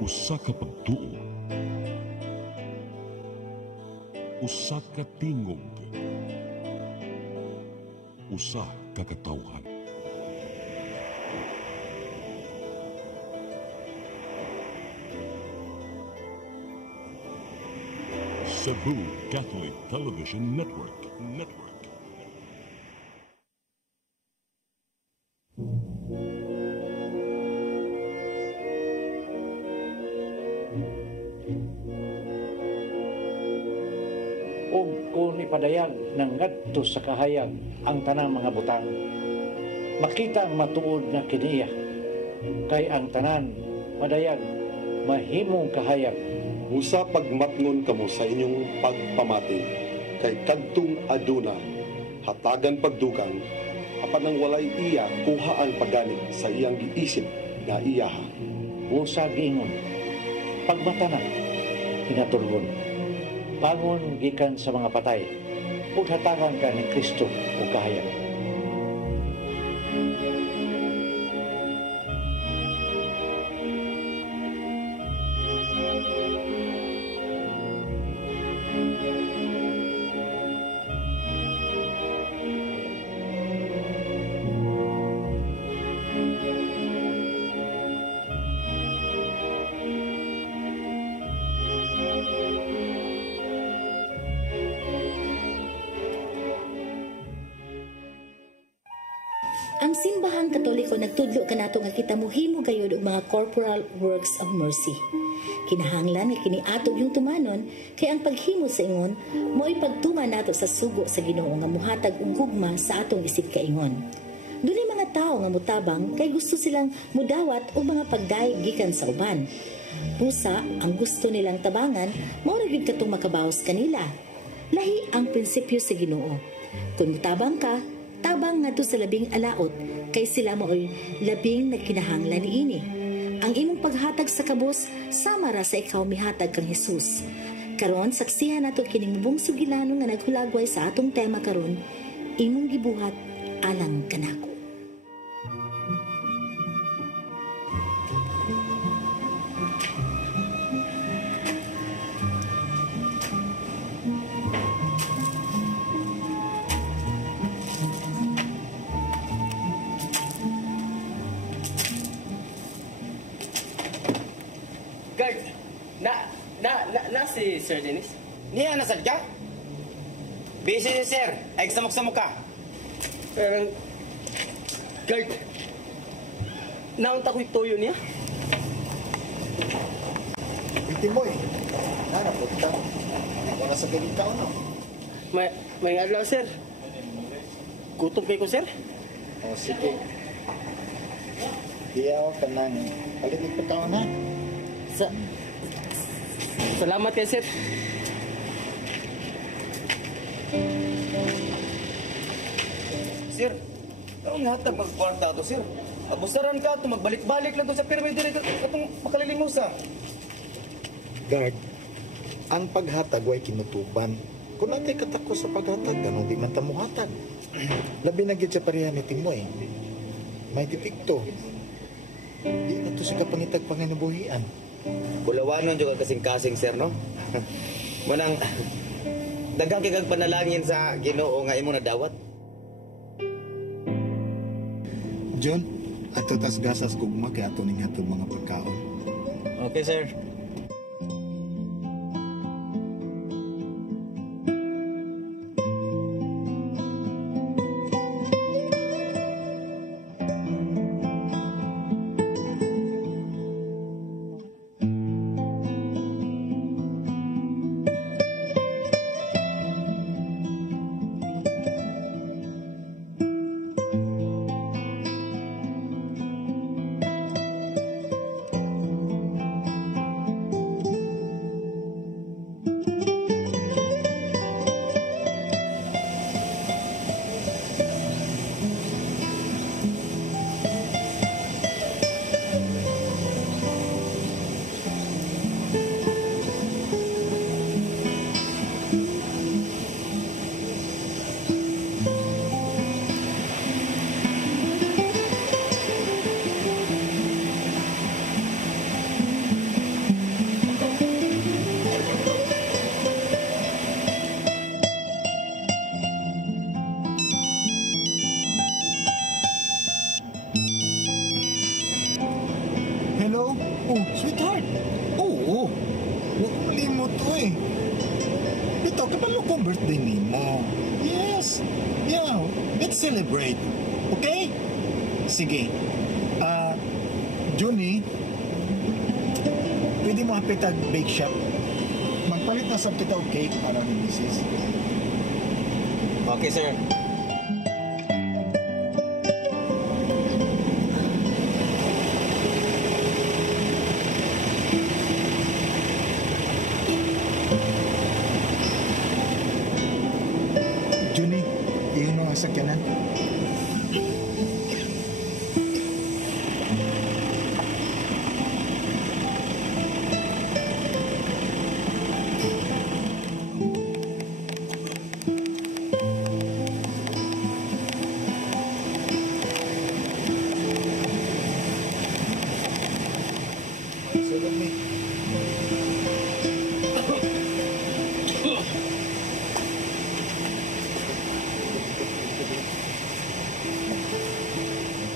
Usa ka pagtuo, usa ka tingog, usa ka katawhan. Cebu Catholic Television Network. Ug kung ipadayag ng ngadto sa kahayag ang tanang mga butang, makita ang matuod na kiniya, kay ang tanan madayag mahimong kahayag. Usa pagmatngon kamo sa inyong pagpamati, kay kadtong aduna hatagan pagdugang, apan ang walay iya kuha ang pagganit sa iyang giisip nga iyaha. Usa giingon, pagmata na, pinatulgon, bangon gikan sa mga patay, ug hatagan ka ni Kristo o kahayag. Ang simbahang Katoliko nagtudlo kanato nga kita mohimo gayud og mga corporal works of mercy. Kinahanglan nga kiniatog yung tumanon kay ang paghimo sa ingon mo'y pagtunga nato sa sugo sa Ginoo nga muhatag og gugma sa atong isip kaingon. Dunay mga tawo nga mutabang kay gusto silang mudawat og mga pagdayeg gikan sa uban. Busa ang gusto nilang tabangan mao ra gyud katong makabawas kanila. Lahi ang prinsipyo sa Ginoo. Kung mutabang ka, tabang ngadto sa labing alaot kay sila mao'y labing nagkinahanglan niini. Ang imong paghatag sa kabus sama ra sa ikaw mihatag kang Hesus. Karon saksihan nato kining mubong sugilanon nga naghulagway sa atong tema karon, imong gibuhat alang kanako. Guard, na si Sir Dennis? Niya nasadya? Busy ni sir, ay samok-samok ka. Pero, guard, naunta ko yung toyo niya. Timoy, nanapunta. Ako na sa galing taon, no? May adlaw, sir. Gutom kayo ko, sir. O, sige. Di ako ka nang palinig pa taon, ha? Salamat kayo, sir. Sir, ang hatag magkwarta to, sir. Abusaran ka to, magbalik-balik lang to sa pyramid dito itong makalilimusa. Guard, ang paghatag way kinutuban. Kung natay katako sa paghatag, ganun di man tamuhatag. Labi na gyud sa pareha ni Timoy. May depekto. Di na to siya kapangitag panginabuhian. Bulawanon juga kasing-kasing, sir, no? Manang, daghang kay kag panalangin sa Ginoo nga imo nadawat. John, ato tas gasas gugma kay ato ning hatog mga pagkaon. Okay, sir. Oh, sweetheart. Oo. Huwag mo limot to eh. Ito, kabalo ko birthday ni mo. Yes. Yeah, let's celebrate. Okay? Sige. Johnny, pwede mo hapit ang bake shop. Magpalit na sa kita o cake para ni Mrs. Okay, sir. Johnny, iyon ang sakyanan.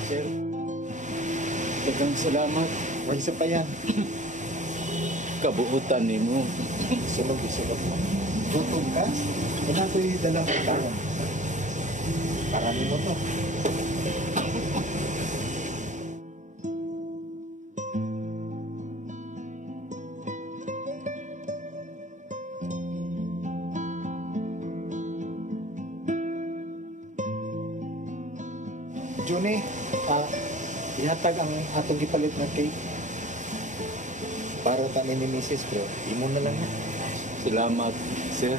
Sir, daghang salamat. May isa pa yan. Kabuutan nimo. Sulog. Gutom ka? Wala ko'y dalang pagkawan. Parami mo to. Johnny, ihatag ang atong gipalit na cake. Para kami ni Mrs. Pero imo na lang na. Salamat, sir.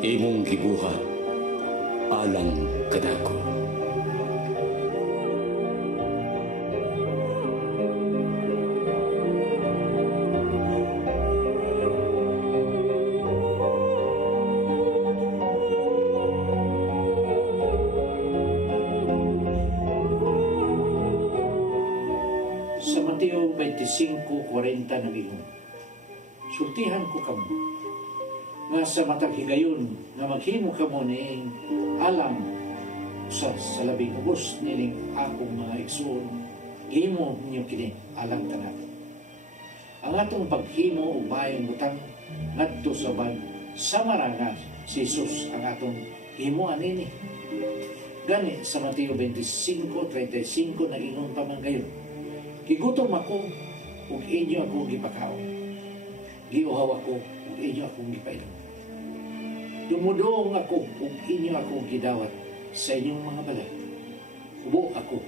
Imong gibuhat alang kadako. Sa Mateo 25:40 nagingon, sultihan ko kamo nga sa matag higayon nga maghimo kamo ning alam sa labing ubos nining akong mga igsoon, himo ninyo kini alang tanan. Ang atong paghimo og maayong butang ngadto sa bag samara nga si Jesus ang atong himuan ini. Gani sa Mateo 25:35 nagingon pa man kayo, gigutom ako ug inyo ako gipakaon, giuhaw ako ug inyo akong gipainom, dumudong ako ug inyo akong gidawat sa inyong mga balay, ubo ako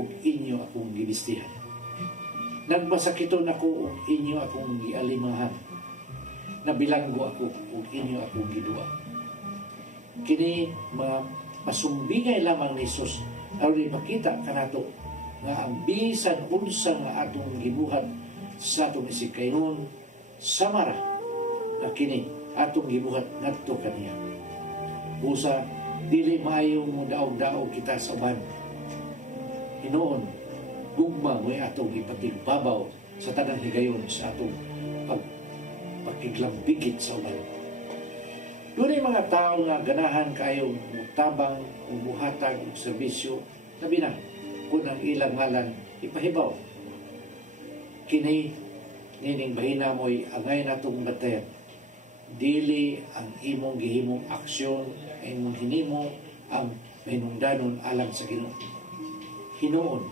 ug inyo akong gibistihan, nagmasakiton ako ug inyo akong gialimahan, nabilanggo ako ug inyo akong gidua. Kini mga masumbingay lamang ni Jesus aron ipakita kanato nga ang bisan unsa nga atong gibuhat sa atong isikaynon samara na kini atong gibuhat ngadto kaniya. Usa dili maayo mo daog-daog kita sa uban. Hinoon gugma mo'y atong ipatigbabaw sa tanang higayon sa atong pagkiglambigit sa uban. Dunay mga tao nga ganahan kayong mutabang o muhatag o serbisyo na binang kung ang ilang ngalan ipahibaw. Kini nining bahina mo'y angay natong batayan. Dili ang imong gihimong aksyon ay imong hinimo ang hinungdanon alang sa Ginoo. Hinoon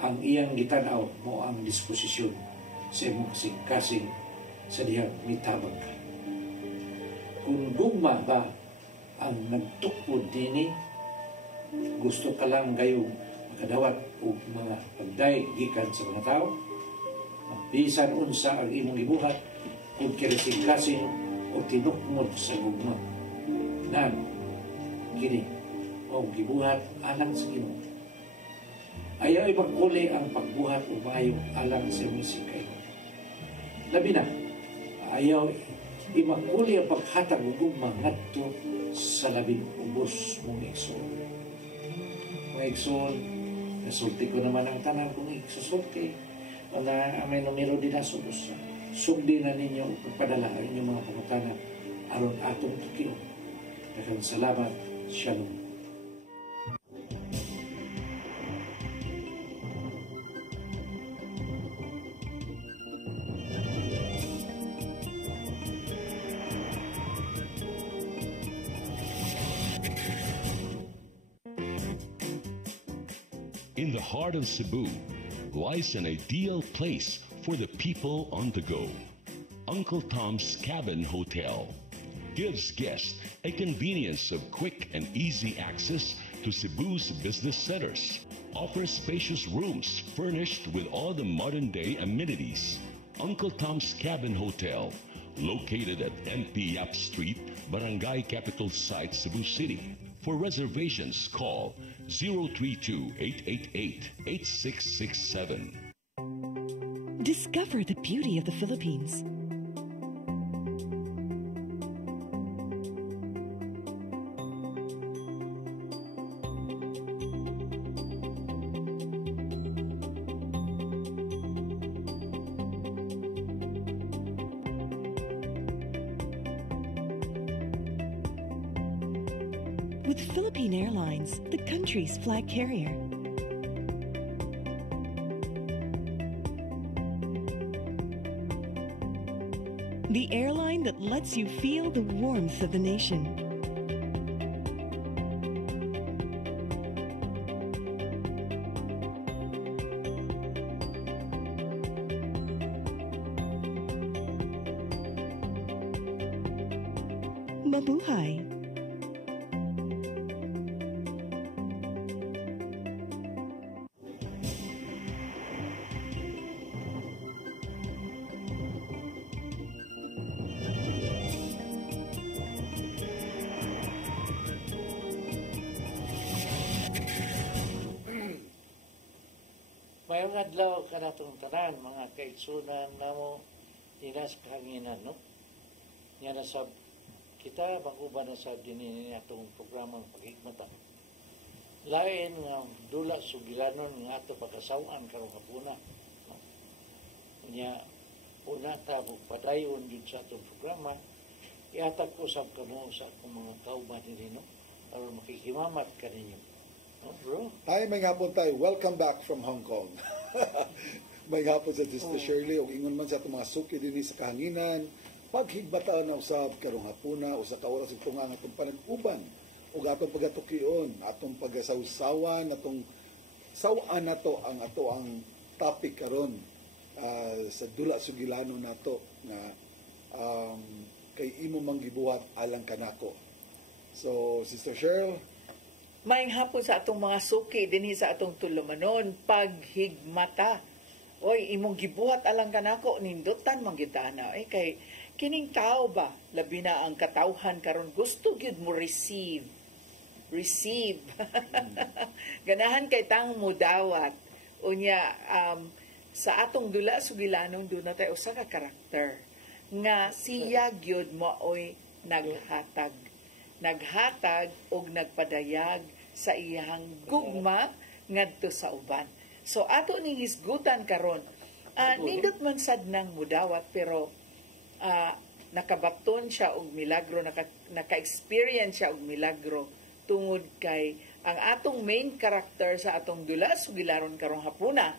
ang iyang gitanaw mo ang disposisyon sa imong kasing-kasing sa dihang mitabang ka. Kung gugma ba ang nagtukod dini, gusto ka lang gayong makadawat o mga pagdaig gikan sa mga tao, bisan unsa ang imong gibuhat kung kirising-kasing o tinukmod sa gugma. Nan, kini, mao gibuhat alang sa Ginoo. Ayaw ipagkuli ang pagbuhat o maayo alang sa musika. Labi na, ayaw imagkuli ang paghatag o gugma ngadto sa labing ubos mong igsoon. Mga igsoon, nasulti ko naman ang tanan kong igsusulti. Na may numero din na subos. Sugdi na ninyo pagpadala ang inyong mga pangutanan aron atong tukiyo. Daghang salamat. Shalom. In the heart of Cebu lies an ideal place for the people on the go. Uncle Tom's Cabin Hotel gives guests a convenience of quick and easy access to Cebu's business centers, offers spacious rooms furnished with all the modern-day amenities. Uncle Tom's Cabin Hotel, located at MP Yap Street, Barangay Capital Site, Cebu City. For reservations, call 032-888-8667. Discover the beauty of the Philippines. With Philippine Airlines, the country's flag carrier. The airline that lets you feel the warmth of the nation. Mabuhay! Mayroong adlaw ka natong tanan, mga kaigsunan namo dinas kahanginan, no? Nga nasab kita baguba na sa dinini atong programang paghigmata. Lain nga dula sugilanon nga ato pagkasawan karong hapuna. No? Nya una ta padayon jud sa atong programa, ihatag ko sab kamo sa akong mga kauban dinhi, no? Aron makikimamat kaninyo. Oh, bro. Hi, may hapon tayo. Welcome back from Hong Kong. May hapon sa Sister Shirley o ingon man sa itong mga suki din sa kahanginan, paghigbataan na usab karong hapuna o sa kaoras itong ang atong panag-uban o atong pagatukion, atong pagasawsawan, atong sawan nato ang ato ang topic karon sa dula sugilano nato nga kay imo manggibuhat alang kanako. So, Sister Cheryl, Maayong hapon sa atong mga suki dinhi sa atong tulumanon, paghigmata. Oy, imong gibuhat alang kanako nindutan man gyud ana. Kay kining tao ba labi na ang katawhan karon gusto gyud mo receive. Ganahan kay tang mudawat. Unya sa atong dula sugilanon do na tay usa ka karakter nga siya gyud mo'y naghatag og nagpadayag sa iyang gugma ngadto sa uban. So ato ning hisgutan karon, nindot man sad nang mudawat pero nakabapton siya og milagro, naka-experience siya og milagro tungod kay ang atong main character sa atong dula sugilaron karong hapuna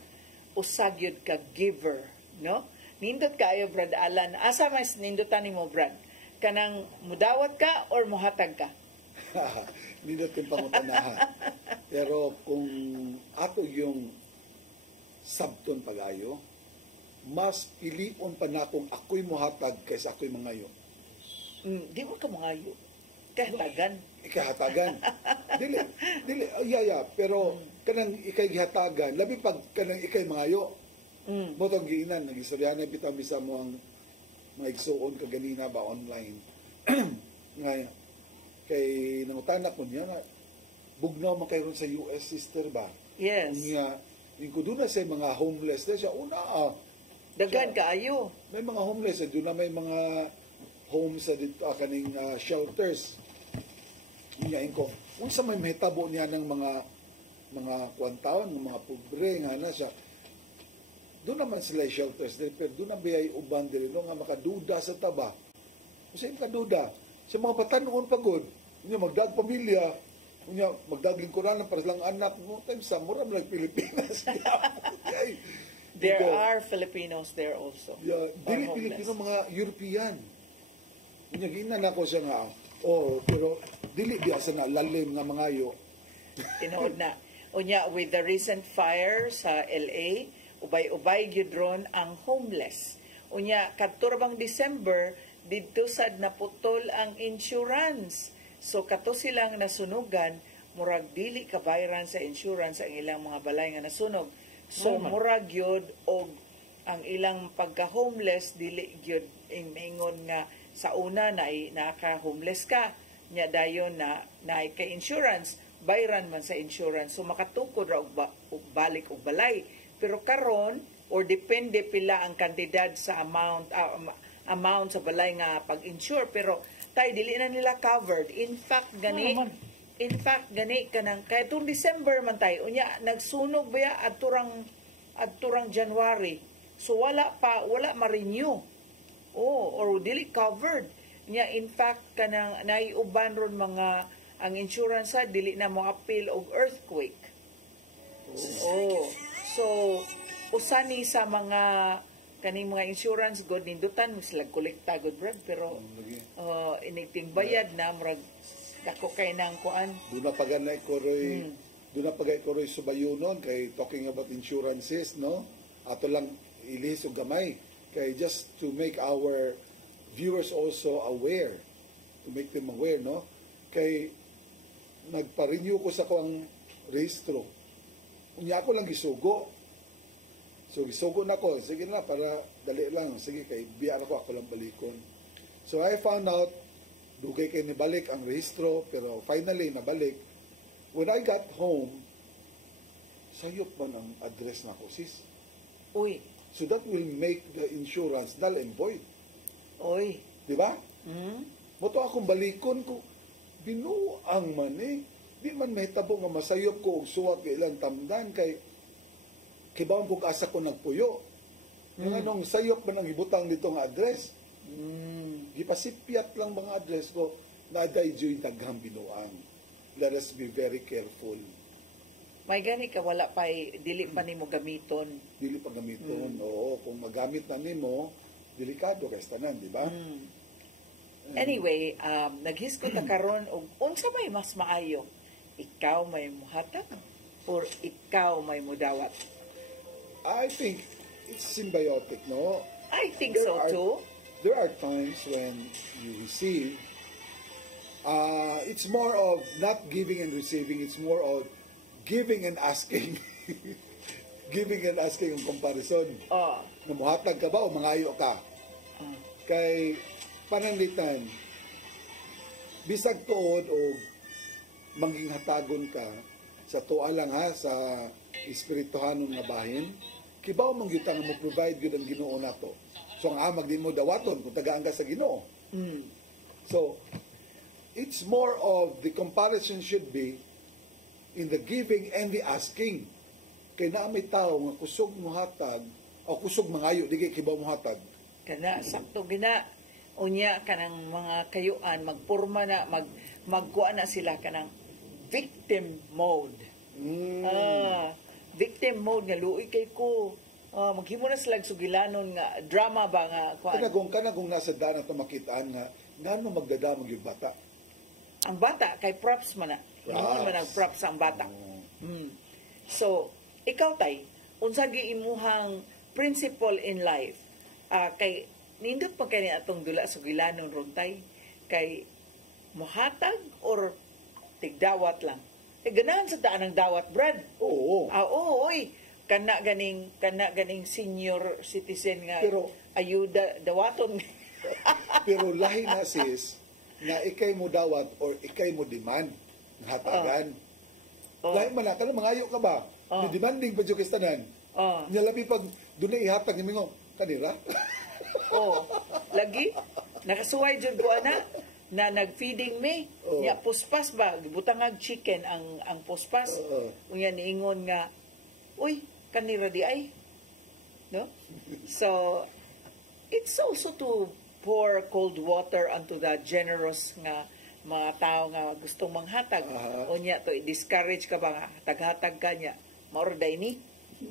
usag yun ka giver, no? Nindot kayo, Brad Alan. Asa mas nindotan nimo, Brad? Kanang mudawat ka or muhatag ka? Nindot yung pangutanahan. Pero kung ako yung sabton pag-ayo, mas pilion pa na kung ako'y muhatag kaysa ako'y mangayo. Di mo ka mangayo. Kahatagan. Ikahatagan. dili. Pero kanang ikay gihatagan, labi pag kanang ikay mangayo, mo tong giinan, nag-istorya na bitaw bisa mo ang maigsuon ka ganina ba online. Nga, kay nangutanak mo niya na, bugnaw man kayo sa US, sister ba? Yes. Unya, ko doon na sa mga homeless na siya, una Daghan kaayo. may mga homeless, doon na may mga homes sa dito, kaning shelters. Unya, ko, unsa may mahitabo niya ng mga kwantaon, ng mga pobre, nga na siya, doon naman sila shelters, pero doon na biyay uban din, no, nga makaduda sa taba. Kasi makaduda, sa mga patanon pagod, unya magdag pamilya, unya magdag lingkuranan para lang anak mo, time sa mura lang Pilipinas. There are Filipinos there also. Yeah, dili Pilipino, mga European. Unya ginan ako siya nga, pero dili biasa na lalim nga mga yo. Tinuod na. Unya, with the recent fire sa LA, ubay-ubay gyud ron ang homeless. Unya, kadturbang December, dito sad naputol ang insurance. So, kato silang nasunugan, murag dili kabayaran sa insurance ang ilang mga balay nga nasunog. So, murag gyud og ang ilang pagka-homeless, dili gyud ingon nga sa una na naka-homeless ka, nya dayon na kay insurance, bayran man sa insurance. So, makatukod ra og balik og balay. Pero karon or depende pila ang kantidad sa amount sa balay nga pag-insure, pero tay dili na nila covered. In fact gani kanang kay tung December man tay unya nagsunog ba adturang January, so wala ma-renew or dili covered nya. In fact kanang naiuban ron mga ang insurance sa dili na mo appeal og earthquake. So usani sa mga kaning mga insurance god nindutan sila kolekta god brad, pero initing bayad na murag dako kay nang kuan. Doon na pagay ko roy subayunon kay talking about insurances, no? Ato lang ilis og gamay kay just to make our viewers also aware, to make them aware, no? Kay nagpa-renew ko sa kuang rehistro. Unya ako lang gisugo. So, gisugo na ko. Sige na, para dali lang. Sige, kay biyar ako lang balikon. So, I found out, dugay kay nibalik ang rehistro, pero finally, nabalik. When I got home, sayop man ang address na ko, sis. Uy. So, that will make the insurance null and void. Uy. Di ba? Moto akong balikon ko, binuang man eh. Di man may tabo nga masayop ko og suwat kay ilang tamdan kay bawon kung asa ko nagpuyo. Yung anong sayop man ang ibutang dito nga address. Gipasipiat lang mga address ko na aday dyo'y daghang binuang. Let us be very careful. May gani ka wala pa dili pa nimo gamiton. Dili pa gamiton. Oo, kung magamit na nimo, delikado kay tanan, di ba? Anyway, naghiskot ta karon og unsa may mas maayo? Ikaw may muhatag or ikaw may mudawat? I think it's symbiotic, no? I think so too. There are times when you receive, it's more of not giving and receiving, it's more of giving and asking. Giving and asking ang comparison. Namuhatag ka ba o mangayo ka? Kay pananglitan, bisag tuod o mangging hatagon ka sa tuwa lang ha, sa espirituhanon nga bahin, kibaw mong yutang mo provide yun ang Ginoo nato. So ang amag din mo dawaton kung tagaan ka sa Ginoo. So it's more of the comparison should be in the giving and the asking. Kay na may tao nga kusog mo hatag o kusog mangayo di kay kibaw mo hatag. Kana sakto gina unya kanang mga kayuan magporma na magkuha na sila kanang victim mode. Victim mode nga luoy kay ko. Maghimo na sila sugilanon nga drama ba nga kuan. Kanagong nasa daan ato makitaan nga ngano magdadamog yung bata. Ang bata kay props man na. Inoon man ang props ang bata. So, ikaw tay, unsa gi imuhang principle in life? Kay nindot pa kay atong dula sugilanon ron tay kay muhatag or tigdawat lang. Ganahan sa daan ng dawat, Brad. Oo. Oy. Kana ganing senior citizen nga pero ayuda dawaton. Pero lahi na sis na ikay mo dawat or ikay mo demand ng hatagan. Lahi man na, kanang mangayo ka ba? Ni demanding pa dyan kastanan. Nilabi pag doon na ihatag ni Mingo, kanira? Lagi, nakasuway dyan ko na nag-feeding me. Nya puspas ba? Butangag chicken ang puspas. Unya niingon nga, uy, kanira di ay. No? So, it's also to pour cold water onto the generous nga mga tao nga gustong manghatag. Unya to i-discourage ka ba nga hatag-hatag ka niya. Maorday ni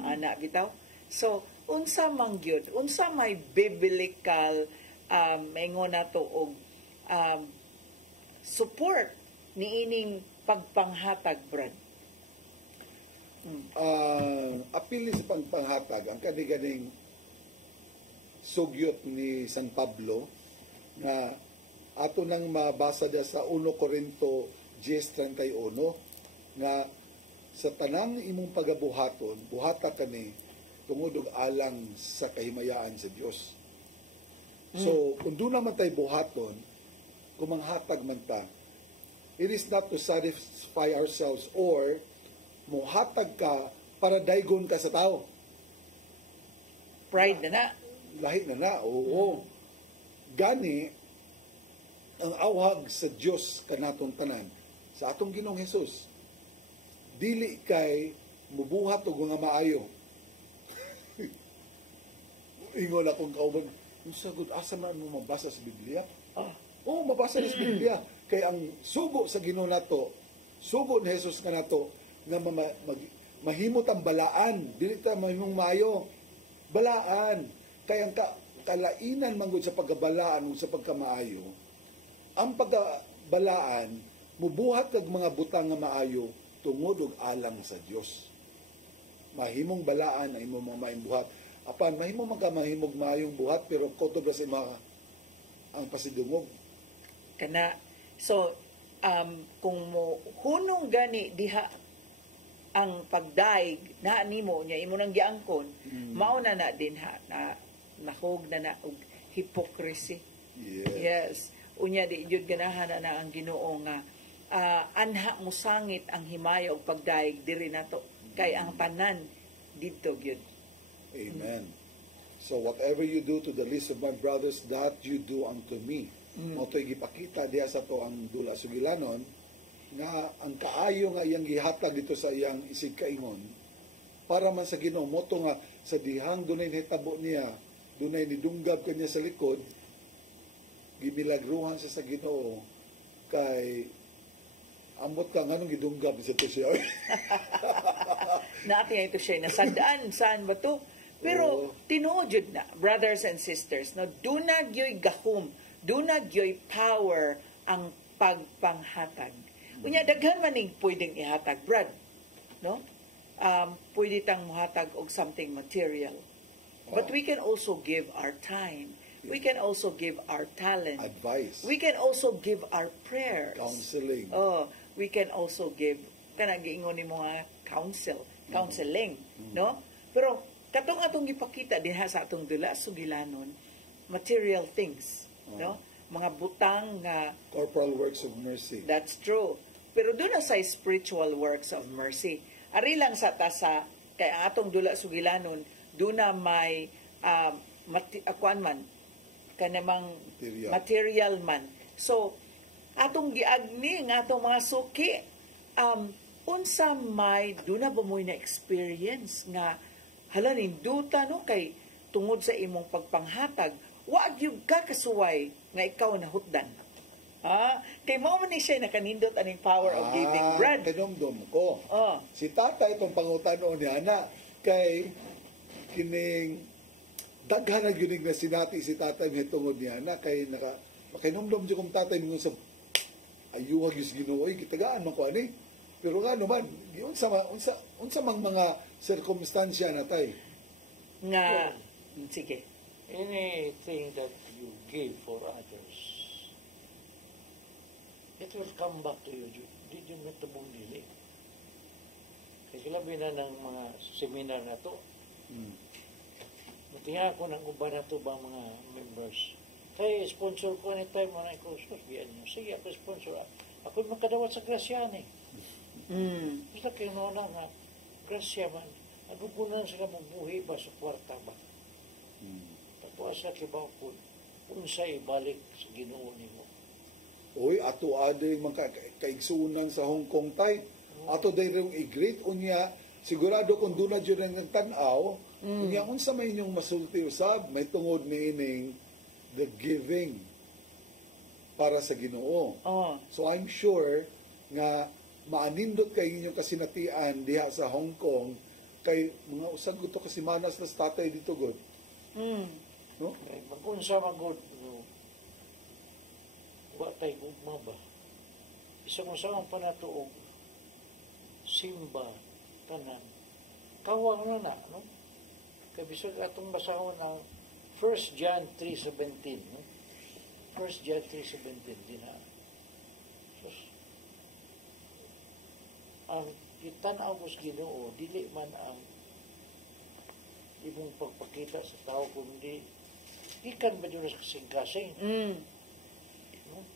ana bitaw. So unsa man gyud, unsa may biblical maingon nato og support niining pagpanghatag, Brad? Apil sa pagpanghatag ang kani-ganing sugyot ni San Pablo na ato nang mabasa da sa 1 Corinto 10:31 nga sa tanang imong pagabuhaton buhata kani tungod og alang sa kahimayaan sa Dios. So kung doon naman tayo buhaton, kung manghatag man ta, it is not to satisfy ourselves or muhatag ka para daygon ka sa tao. Pride na. Lahi na. Oo. Gani ang awhag sa Dios kanatong tanan sa atong Ginoong Hesus. Dili kay mubuhat og mga maayo. Ingon akong kauban, sagod asa man mo mabasa sa Biblia? Mabasa sa Biblia. Kay ang sugo sa Ginoo nato, sugo ni Hesus kanato nga mahimot ang balaan, dili ta mahimong maayo. Balaan. Kay ang kalainan manggod sa pagkabalaan o sa pagkamaayo, ang pagkabalaan mubuhat kag mga butang nga maayo tungod og alang sa Dios. Mahimong balaan ang imong mga maayong buhat. Apan mahimong magkamahimog maayong buhat pero kotob sa ang pasidungog. Kana so kung mo hunong gani diha ang pagdaig na nimo nya imo nang giangkon, mao na din na nahog na og hypocrisy. Yes. Unya di jud ganahan na ang Ginoo nga anha mo sangit ang himaya og pagdaig diri nato kay ang tanan didto gyud. Amen. So whatever you do to the least of my brothers, that you do unto me. Mo to'y gipakita diha sa to ang dula sugilanon nga ang kaayo nga iyang gihatag dito sa iyang isig kaingon para man sa Ginoo mo to nga sa dihang dunay nahitabo niya, dunay nidunggab kanya sa likod, gimilagruhan sa Ginoo kay ambot ka nganong gidunggab sa to siya. Natin ito siya nasadaan saan ba to? Pero tinuod jud na, brothers and sisters, no, do na gyoy gahom, do na gyoy power ang pagpanghatag. Unya daghan man ning pwedeng ihatag, Brad, no? Pwede tang muhatag og something material. But we can also give our time. We can also give our talent. Advice. We can also give our prayers. Counseling. We can also give kanang giingon ni mga counseling, no? Pero katong atong gipakita diha sa atong dula sugilanon, material things, no? Mga butang nga corporal works of mercy. That's true. Pero doon na sa spiritual works of mercy. Ari lang sa tasa kay ang atong dula sugilanon, doon na may kuan man kanamang material man. So atong giagni nga atong mga suki unsa may doon na ba mo na experience nga hala ninduta no kay tungod sa imong pagpanghatag wa gyud ka kasuway nga ikaw nahutdan. Kay mao man ni siya nakanindot aning power of giving, Brad. Kinumdum ko. Si tata itong pangutanon niya na kay kining daghan na gyud nga sinati si tata mi tungod niya na kay makinumdum jud kong tatay mo sa ayuhag yus Ginoo kitagaan man ko ani. Pero nga naman, unsa mang mga sirkumstansya na tay. Nga, sige. Anything that you give for others, it will come back to you. Did you meet the dili? Kasi labi na ng mga seminar na to. Matiha ko ng uban na to ba mga members. Kaya sponsor ko anytime mo na kursos. Sige, ako sponsor. Ako makadawat sa grasyan eh. Basta kayo na nga, grasya man, nagugunan sa kamubuhi ba sa kwarta ba? Tapos sa kibaw po, unsa ibalik sa Ginoo nimo. Uy, ato aday mga kaigsunan sa Hong Kong tay. Ato day rong i-greet unya, sigurado kung doon na dyan ng tanaw, unya unsa may inyong masulti usab, may tungod ni ining the giving para sa Ginoo. So I'm sure nga maanindot kay inyong kasinatian diha sa Hong Kong kay mga usag gusto kasi manas na tatay dito god. No? Mag-unsa magod, no? Wa tay gugma ba? Isang usang panatuog, simba, tanan. Kawang na, no? Kaya bisag atong basahon ng 1 John 3:17, no? 1 John 3:17 din na. Sus. Ang itanaw ko sa Ginoo, dili man ang imong pagpakita sa tao, kundi gikan ba dyan sa kasing-kasing?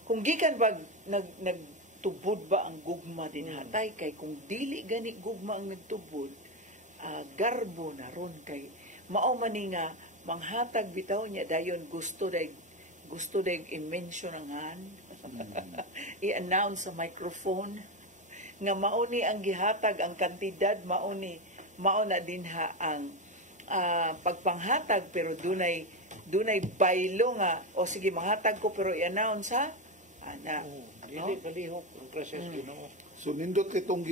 Kung gikan ba nagtubod ba ang gugma din hatay kay kung dili gani gugma ang nagtubod, garbo na ron kay mao man ni nga manghatag bitaw niya dayon gusto day i-mention ang han i-announce sa microphone nga mao ni ang gihatag ang kantidad, mao na din ha ang pagpanghatag, pero dunay baylo nga o sige manghatag ko pero i-announce ha ana dili kalihok ang klase sa Ginoo. So nindot kitong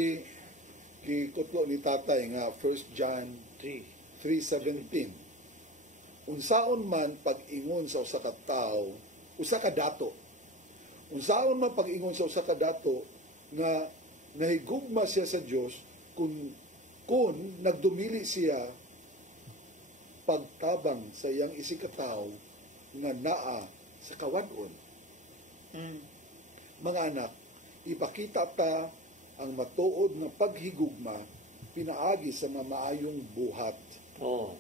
gikutlo ni tatay nga 1 John 3:17. Unsaon man pag-ingon sa usa ka tawo, usa ka dato. Unsaon man pag-ingon sa usa ka dato nga nahigugma siya sa Dios kung nagdumili siya pagtabang sa iyang isikataw nga naa sa kawadon. Mga anak, ipakita ta ang matuod ng paghigugma pinaagi sa mga maayong buhat.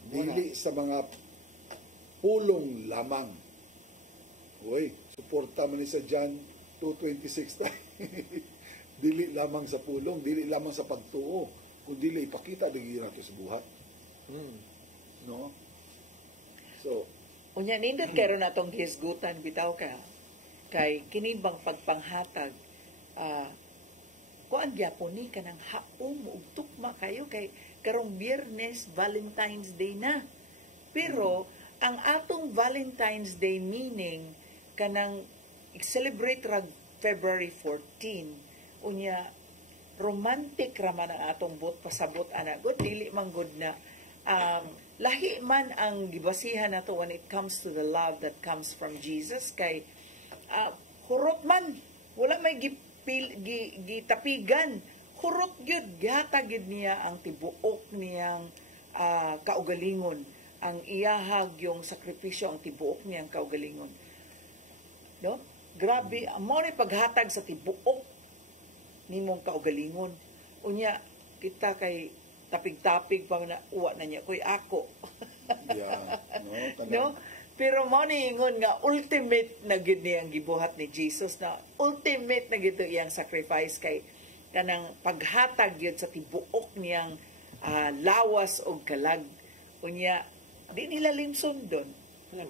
Dili sa mga pulong lamang. Uy, suporta man ni sa John 2:26 tayo. Dili lamang sa pulong, dili lamang sa pagtuo, kundi dili ipakita dili nato sa buhat. No? So, unya nindot karon natong hisgutan bitaw ka kay kini bang pagpanghatag kuan gyapon ni kanang haom ug tukma kayo kay karong Biyernes Valentine's Day na. Pero ang atong Valentine's Day meaning kanang celebrate rag February 14 unya romantic raman ang atong bot pasabot ana good dili man good na lahi man ang gibasihan nato when it comes to the love that comes from Jesus kay hurot man wala may gitapigan hurot gyud gihatag gyud niya ang tibuok niyang kaugalingon ang iyahag yung sakripisyo ang tibuok niyang kaugalingon no grabe mo ni paghatag sa tibuok nimong kaugalingon unya kita kay tapig-tapig pa na uwa na niya koy ako. No? Pero mo ni ingon nga ultimate na gid ni ang gibuhat ni Jesus na ultimate na gid iyang sacrifice kay kanang paghatag gyud sa tibuok niyang lawas o kalag unya di nila limson doon.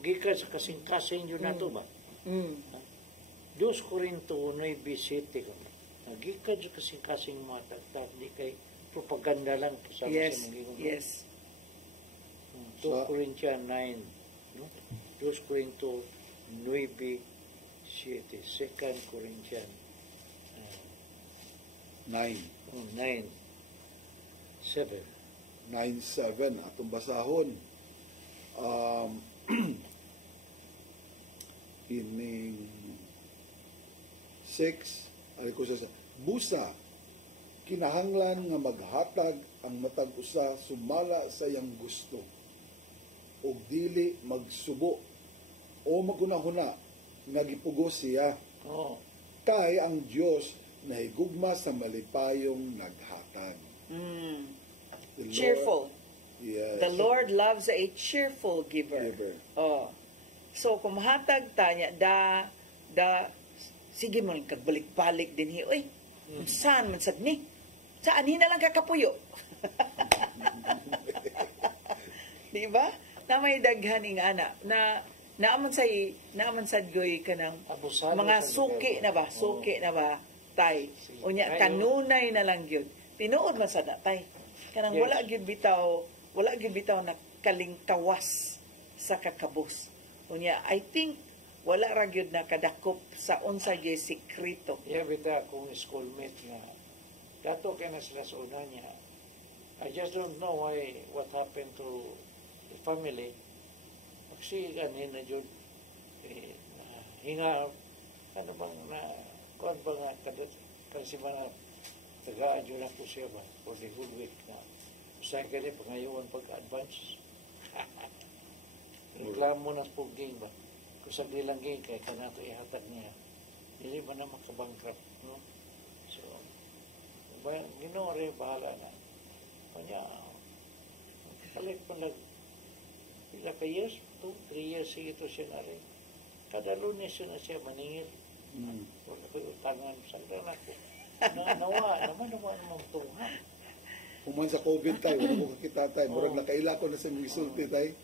Gikan sa kasing-kasing yun nato ba? 2 Corinto 9:7 gikan sa kasing-kasing mga tagtag di kay propaganda lang sa mga yes. 2 Corinthians 9, no? 2 Corinto 9:7, 2 Corinthians 9:7 atong basahon. Ining 6 ali ko sa busa kinahanglan nga maghatag ang matag usa sumala sa iyang gusto ug dili magsubo o magunahuna nga gipugos siya. Kay ang Dios nahigugma sa malipayong naghatag. Cheerful. Yes. The Lord loves a cheerful giver. So kung mahatag tanya sige mo kagbalik-balik din hi oy saan man sad ni Sa ani na lang kakapuyo. Di ba? Na may daghan ing ana na naaman sad goy kanang Abusado mga sa suki na ba? Suki na ba? Tay. Unya kanunay na lang gyud. Tinuod man sad na tay. Kanang Yes. wala gyud bitaw na kalingkawas sa kakabus. Unya I think wala ra gyud na kadakop sa unsa gyud sekreto. Yeah, bita akong schoolmate nga dato kay na sila sa una niya. I just don't know what happened to the family. Kasi ganin na dyan, hinga, ano bang na, kuwan ba nga, kasi mga tagaan dyan ako siya ba, for the whole week na, usahin ka rin, pangayon pag-advance. Reklamo na puging ba, kung sagli lang gay, kaya ka na ito ihatag niya, hindi ba na makabankrupt, no? So, Ginoo rin, bahala na. Kanya, kalit pa lang, pila ka years, 2-3 years ito siya na rin. Kada Lunes yun na siya maningil. Wala ko utangan sa na ko. Nawa naman tunga. Human sa COVID tayo, wala ko kakita tayo. Murag nakaila ko na sa mga isulti tayo.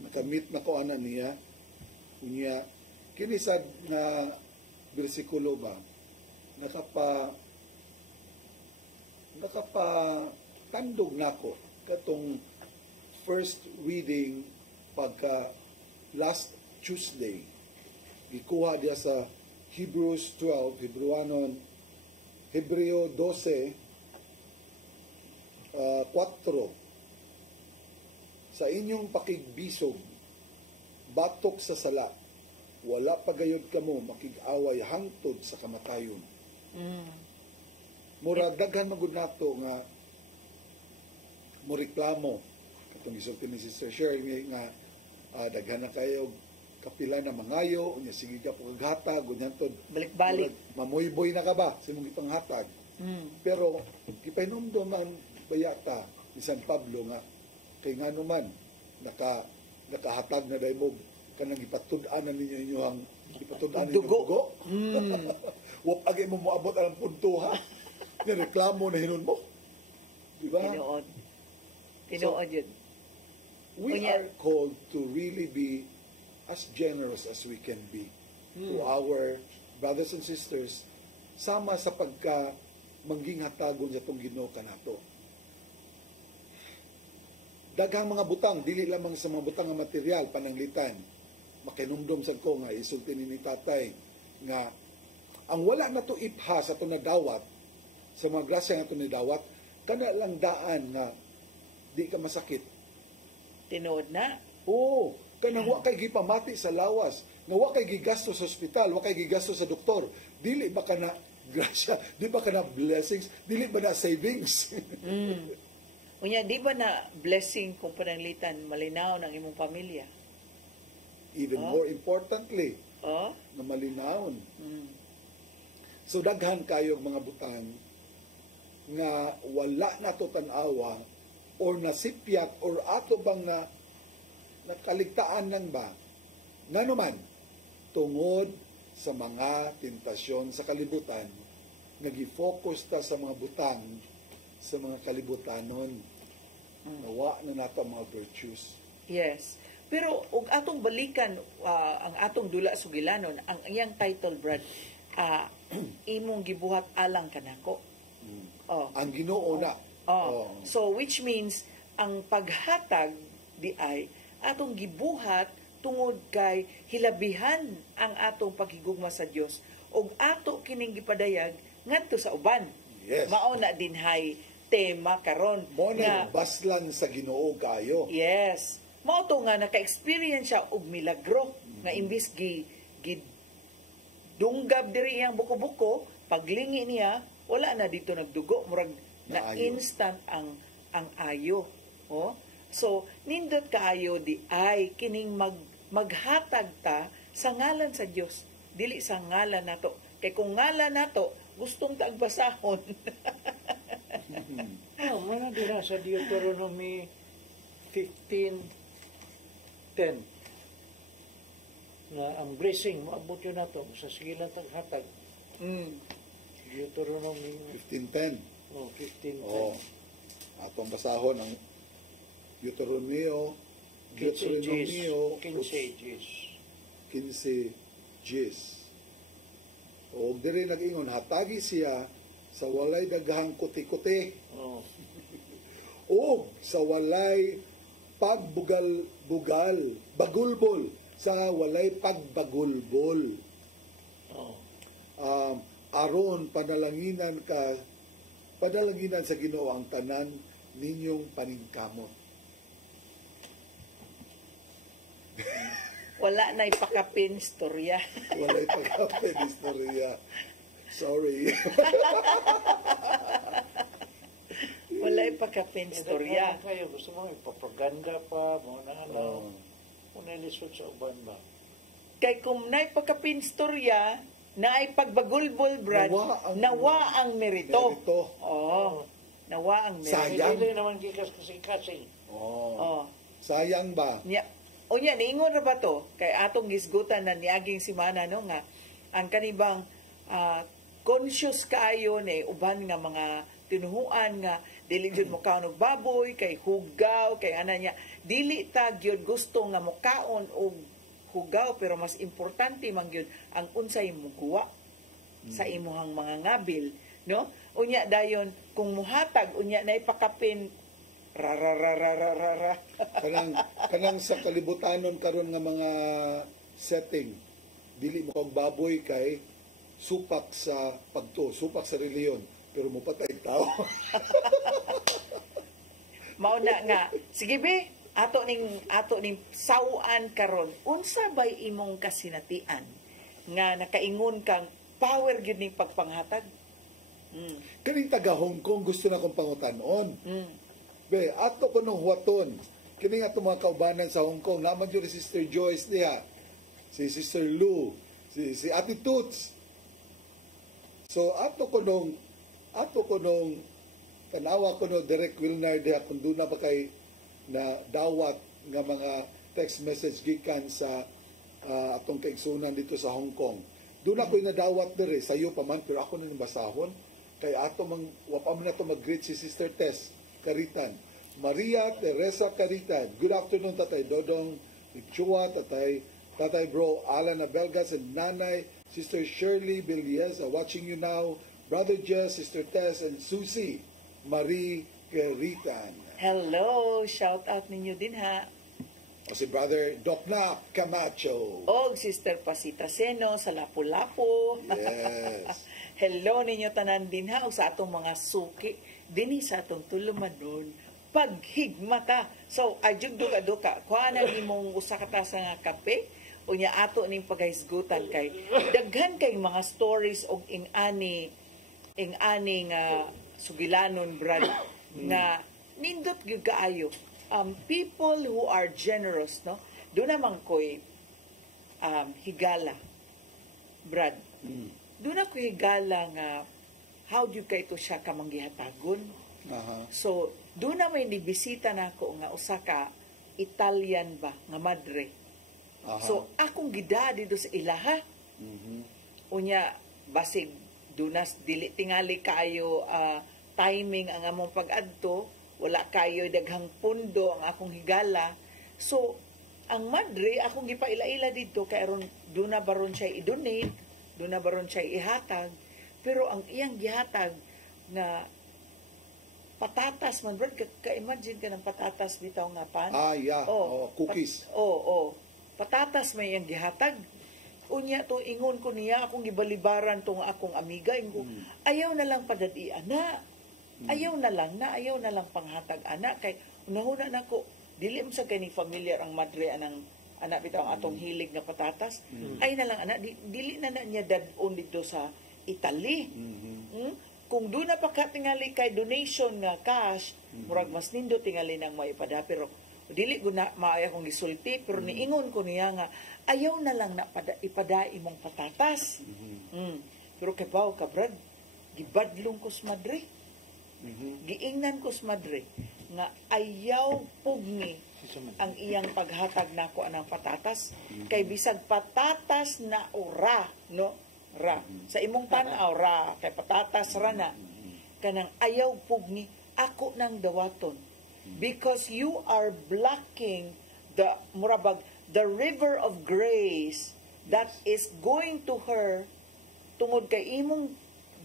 Nakamit na ko ana niya. Unya, kinisad na bersikulo ba, nakapatandog na ko katong first reading pagka last Tuesday. Gikuha dia sa Hebrews 12, Hebreo 12, 4. Sa inyong pakigbisog, batok sa sala, wala pagayod kamo makig-away hangtod sa kamatayon. Mura daghan magud nato nga mo reklamo katong gisulti ni Sister Shirley nga daghan na kayo kapila na mangayo unya sige ka paghatag unyanton balik-balik mamuyboy na ka ba sa imong itong hatag. Pero gipahinomdom man bayata ni San Pablo nga kay ngano man nakahatag na daymog kanang ipatud-an na ninyo inyong ipatud-an ninyo dugo. Wap agay mo moabot ang punto ha. Reklamo na hinon mo. Di ba? Tinuod yun. We are called to really be as generous as we can be to our brothers and sisters sama sa pagka mangging hatagon sa itong Ginoo kanato. Daghang mga butang, dili lamang sa mga butang nga material, pananglitan. Makinumdom sa ko nga, isulti ni tatay, nga ang wala na to ipha sa ito na dawat, sa mga grasya nga ito na dawat, kana lang daan nga di ka masakit. Tinood na? Oo. Kanang wa kay gipamati sa lawas, nga wa kay gigasto sa ospital, wa kay gigasto sa doktor. Dili ba ka na grasya, di ba ka na blessings, dili ba na savings? Unya, di ba na blessing kung pananglitan malinaw ng imong pamilya? Even more importantly, na malinaw. So daghan kayo mga butang nga wala na to tanawa or nasipyak or ato bang na nakaligtaan nang ba ngano man tungod sa mga tentasyon sa kalibutan nagi-focus ta sa mga butang sa mga kalibutanon nawa na nato mga virtues. Yes. Pero ug atong balikan ang atong dula sugilanon ang iyang title Brad imong gibuhat alang kanako. Ang Ginoo na. So which means ang paghatag di ay atong gibuhat tungod kay hilabihan ang atong paghigugma sa Dios ug ato kining gipadayag ngadto sa uban. Yes. Mao na din hay tema karon mo na baslan sa Ginoo kayo. Yes. Mao to nga naka-experience siya og milagro nga imbis dunggab diri iyang buko-buko paglingi niya wala na dito nagdugo murag na instant ang ayo. So nindot kaayo di ay kining maghatag ta sa ngalan sa Dios dili sa ngalan nato kay kung ngalan nato gustong tagbasahon. Mana din sa Deuteronomy 15:10 na ang blessing maabot yun nato sa sigilan taghatag. Deuteronomy 15:10. Oh, 15 Oh. Atong basahon ang Deuteronomio, Deuteronomio 15 Gs. 15 Gs. O diri nag-ingon, hatagi siya sa walay daghang kuti-kuti Oh. o sa walay pagbugal-bugal, bagulbol, sa walay pagbagulbol. Oh. Aron panalanginan sa Ginoo ang tanan ninyong paningkamot. Wala na ipakapin storya. Walay pagkapin istorya. Sorry. Wala ipakapin storya. Kayo gusto mo ipapaganda pa, mo na ano. Kung nailisod sa uban ba? Kay kung na ipakapin storya, na ipagbagulbol, Brad, nawa ang merito. Oo. Nawa ang merito. Sayang. Hindi naman gikas kasing-kasing. Oh. Sayang ba? O yan, niingon na ba to? Kay atong gisgutan na niaging simana, no, nga, ang kanibang conscious kaayo na uban nga mga tinuhuan nga, dili gyud mo kaon og baboy, kay hugaw, kay ana niya, dili ta gyud gusto nga mokaon og hugaw, pero mas importante man gyud ang unsay muguwa sa imuhang mga ngabil, no? Unya dayon, kung muhatag, unya na ipakapin, kanang sa kalibutanon karon nga mga setting, dili mo kog baboy kay supak sa supak sa reliyon, pero mo patay tao. Mauna nga, sige be, ato ning sawan karon, unsa bay imong kasinatian nga nakaingon kang power gyud ning pagpanghatag? Kaning taga Hong Kong gusto na kong pangutan-on. Be, ato ko nung huwaton. Kini nga mga kaubanan sa Hong Kong, naman yun si Sister Joyce niya, si Sister Lou, si Ate Toots. So, ato ko nung tanawa ko no Derek Wilner diha kung doon na ba kay na dawat nga mga text message gikan sa atong kaigsunan dito sa Hong Kong. Doon ako nadawat dire sayo pa man, pero ako na basahon kay ato wapa man na to mag-greet si Sister Tess Caritan. Maria Teresa Caritan. Good afternoon, Tatay Dodong, Chua, Tatay Bro, Alan Abelgas, and Nanay, Sister Shirley Villiers, watching you now. Brother Jess, Sister Tess, and Susie Marie Caritan. Hello! Shout out ninyo din ha. O si Brother Docna Camacho. O Sister Pasita Seno sa Lapu-Lapu. Yes. Hello ninyo tanan din ha. O sa atong mga suki. Dini sa atong tulumanon. Paghigmata. So, adyog duka-duka. Kuha na ni mong usa ka tasa nga kape. O niya ato ning paghisgutan kay. Daghan kay mga stories og ing-ani nga sugilanon, Brad, na nindot gyud kaayo. People who are generous, no? Doon naman ko'y higala, Brad. Doon ako higala nga how do you kay to siya kamanggihatagon. So, doon na may nibisita na ako nga usa ka Italian ba nga madre. So, akong gida dito sa ilaha. Unya, basig dunas dili tingali kayo timing ang among pag-adto, wala kayo daghang pundo ang akong higala. So, ang madre akong gipaila-ila dito kay aron do na baron siya i-donate, do na baron siya ihatag, pero ang iyang gihatag na patatas man, Brad, ka-imagine ka ng patatas bitaw nga pan. Cookies. Patatas may iyang gihatag. Unya to ingon ko niya akong gibalibaran tong akong amiga, ingo ayaw na lang padadi ana. Ayaw na lang panghatag ana kay unahuna nako dili mo sa kani familiar ang madre anang anak bitaw ang atong hilig nga patatas. Ay na lang ana dili na niya dadon dito sa Italy. Kung doon na pagkatingali kay donation nga cash, murag mas nindo tingali nang maipada, pero dili ko na maaya kong gisulti, pero niingon ko niya nga ayaw na lang na ipada imong patatas. Pero kabaw ka, Brad, gibadlong ko sa madre. Giingnan ko sa madre nga ayaw pugni ang iyang paghatag nako anang patatas. Kay bisag patatas na ora, no? Ra. Sa imong tanaw ra, kay patatas ra na. kanang ayaw pugni ako nang dawaton because you are blocking the murabag the river of grace that is going to her tungod kay imong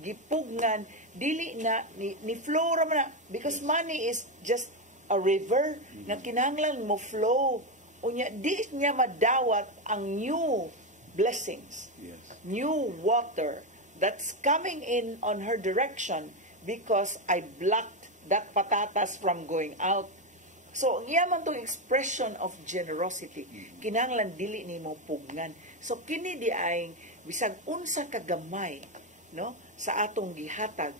gipugngan dili na ni flow ra man na because money is just a river nga kinahanglan mo flow unya di niya madawat ang new blessings new water that's coming in on her direction because I blocked that patatas from going out. So, yaman tong expression of generosity. Kinahanglan dili nimo pugngan. So, kini di ay bisag unsa kagamay no sa atong gihatag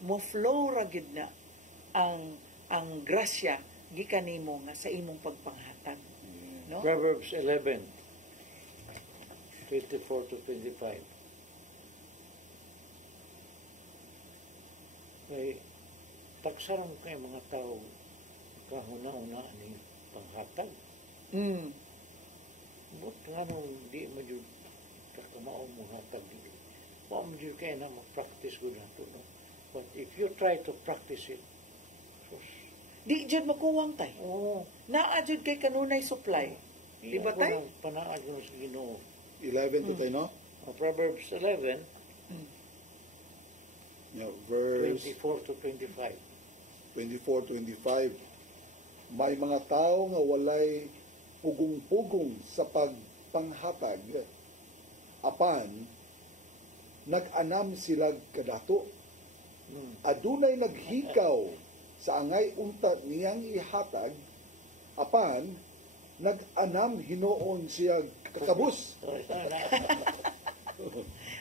mo flow ra gyud na ang grasya gikan nimo nga sa imong pagpanghatag. No? Proverbs 11, 24 to 25. Kay taksaran kay mga tao kahuna-una ni panghatag. But nga nung di mo dyan kakamao mong hatag dili. Wa mo dyan kaya na mag-practice ko na ito. No? But if you try to practice it, di dyan makuwang tay. Oo. Naa dyan kay kanunay supply. Di ba tay? Panaad ko sa Ginoo. 11 to tayo, no? Proverbs 11, verse 24 to 25. 24-25. May mga tao nga walay pugong-pugong sa pagpanghatag, apan nag-anam sila kadato. Adunay naghikaw sa angay unta niyang ihatag, apan nag-anam hinoon siya kakabus.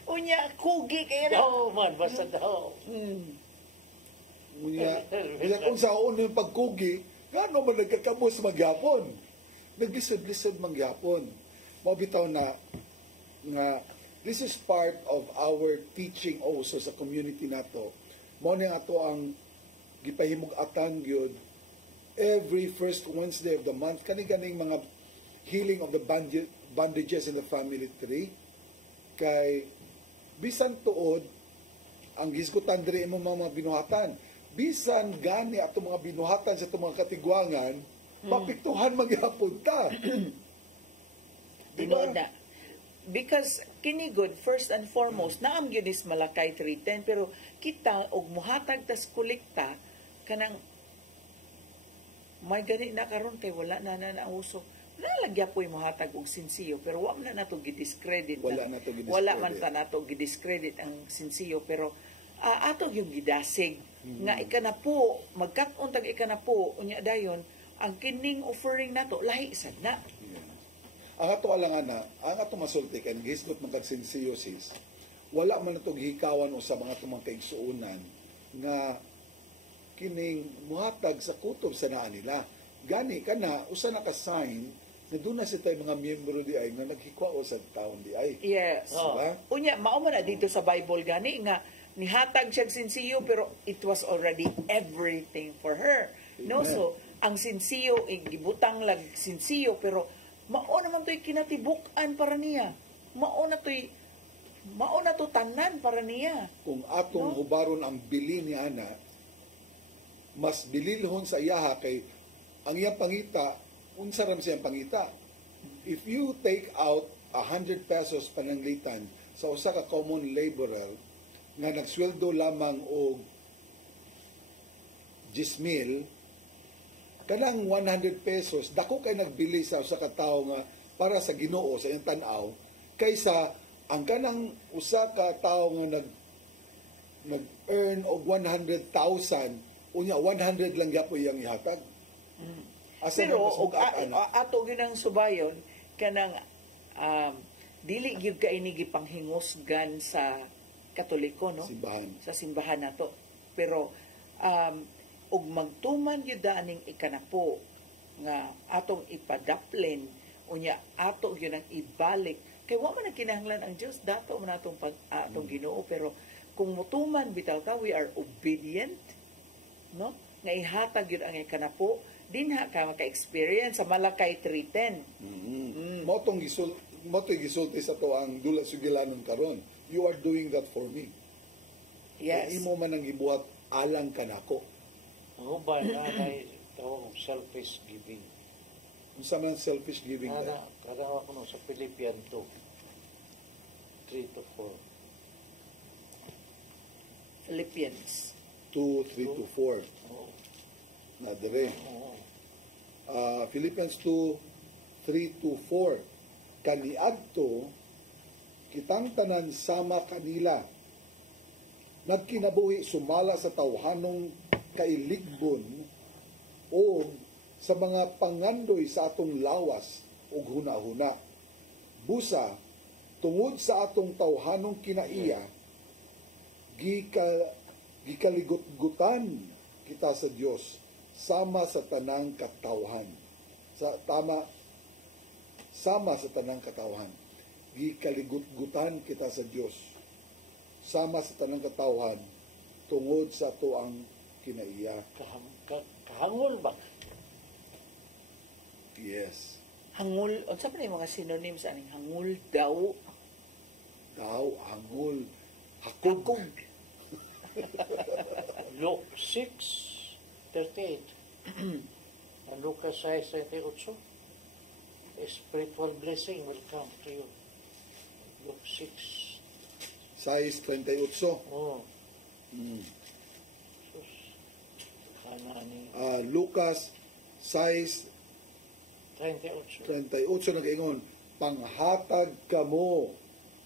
Unya, kugi kayo na. Daw man, basta daw. Unya, kung sa yung pagkugi, gano man nagkakabus magyapon. Naglisod-lisod magyapon. Mabitaw na nga this is part of our teaching also sa community nato. Mo ni ato ang gipahimug-atan gyud every first Wednesday of the month kani-ganing mga healing of the bandages in the family tree. Kay bisan tuod ang gisgutan diri imong mga binuhatan, bisan gani ato mga binuhatan sa itong mga katigwangan, mapiktuhan magyapon ta. Diba? Na. Because kini good first and foremost naam gyud is Malakay 3:10 pero kita og muhatag tas kolekta kanang may gani na karon kay wala na ang uso. Nalagya po yung muhatag og sinsiyo pero wa man nato gidiscredit. Wala man ta nato gidiscredit ang sinsiyo pero ato yung gidasig nga ikanapo magkat-on tag ikanapo unya dayon ang kining offering nato lahi sad na. Ang ato alangana, ang ato masulti kay gisgot magkagsinsiyosis, wala man nato gihikawan o sa mga tumang kaigsuonan nga kining muhatag sa kutob sa naa nila. Gani kana usa na ka sign na doon na sila mga miyembro di ay nga naghikwao sa taon di ay. Yes. Diba? Unya, mao man na dito sa Bible gani nga nihatag siya sinsiyo pero it was already everything for her. No, so ang sinsiyo gibutang lag sinsiyo pero mao naman to'y kinatibuk-an para niya. Mao na to tanan para niya. Kung atong hubaron ang bili ni ana, mas bililhon sa iyaha kay ang iyang pangita, unsa ram siyang pangita. If you take out 100 pesos pananglitan sa usa ka common laborer nga nagsweldo lamang og 10,000, kanang 100 pesos dako kay nagbili sa usa ka tawo nga para sa Ginoo sa iyang tan-aw kaysa ang kanang usa ka tawo nga nag-earn og 100,000 unya 100 lang gyapon iyang ihatag. Pero og ato ginang subayon kanang dili gyud kay ni gipanghingusgan sa Katoliko no sa simbahan nato pero og magtuman gyud aning ikanapo nga atong ipadaplin unya ato gyud ang ibalik kay wa man kinahanglan ang Dios dato man atong atong Ginoo pero kung mutuman bitaw ka we are obedient no nga ihatag gyud ang ikanapo dinha ka maka-experience sa Malakay 3:10. Mo tong gisulti sa to ang dula sugilanon karon. You are doing that for me. Yes. Kay imo man ang gibuhat alang kanako. Ang uban na ay tawag selfish giving. Unsa man selfish giving Kada na? kada ako no sa Philippian 2, 3 to 4. Philippians. 2, 3 to 4. Oo. Na dire. Oo. Philippians 2, 3 to 4. Kaniadto, kitang tanan sama kanila. Nagkinabuhi sumala sa tawhanong kailigbon o sa mga pangandoy sa atong lawas ug huna-huna. Busa, tungod sa atong tawhanong kinaiya, gikaligot-gutan kita sa Dios sama sa tanang katawhan. Sama sa tanang katawhan. Gikaligot-gutan kita sa Dios sama sa tanang katawhan tungod sa tuang kinaiya. Kahangol ba? Yes. Hangul, unsa pa ni mga synonyms aning hangul daw? Daw, hangul, hakog. Luke 6:38. And Lucas 6:38. A spiritual blessing will come to you. Luke 6. 6:38. Oh, Mm. sus. Kana ni Lucas 38. 6:38 nag-ingon, panghatag kamo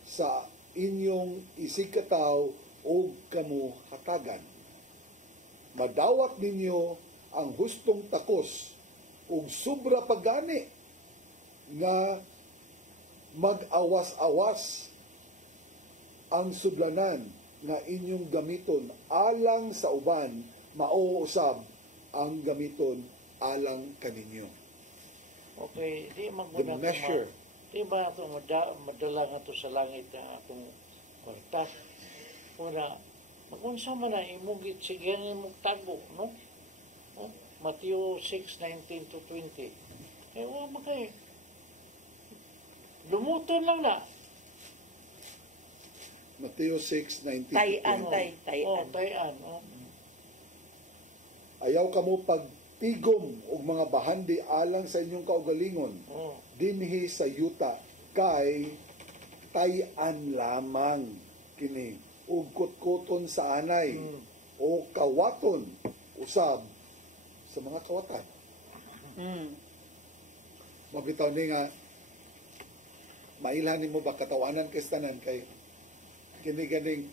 sa inyong isikataw o kamo hatagan. Madawat ninyo ang hustong takos ug sobra pagani nga mag-awas-awas ang sudlanan nga inyong gamiton alang sa uban, mauusab ang gamiton alang kaninyo. Okay, di The magmuna measure. Di ba ito madala nga to sa langit na atong kwarta? Una, magunsa man na imong gitsigyan imong tago, no? No? Matthew 6:19-20. Wala ba kayo? Lumuton lang na. Mateo 6:19. Tayan. Oh, tayan. Oh. Ayaw kamo pagtigom og mga bahandi alang sa inyong kaugalingon. Oh. Dinhi sa yuta kay tayan lamang kini ug kutkuton sa anay o kawaton usab sa mga kawatan. Mabitaw ni nga mailhan nimo ba katawanan kay tanan kay kini ganing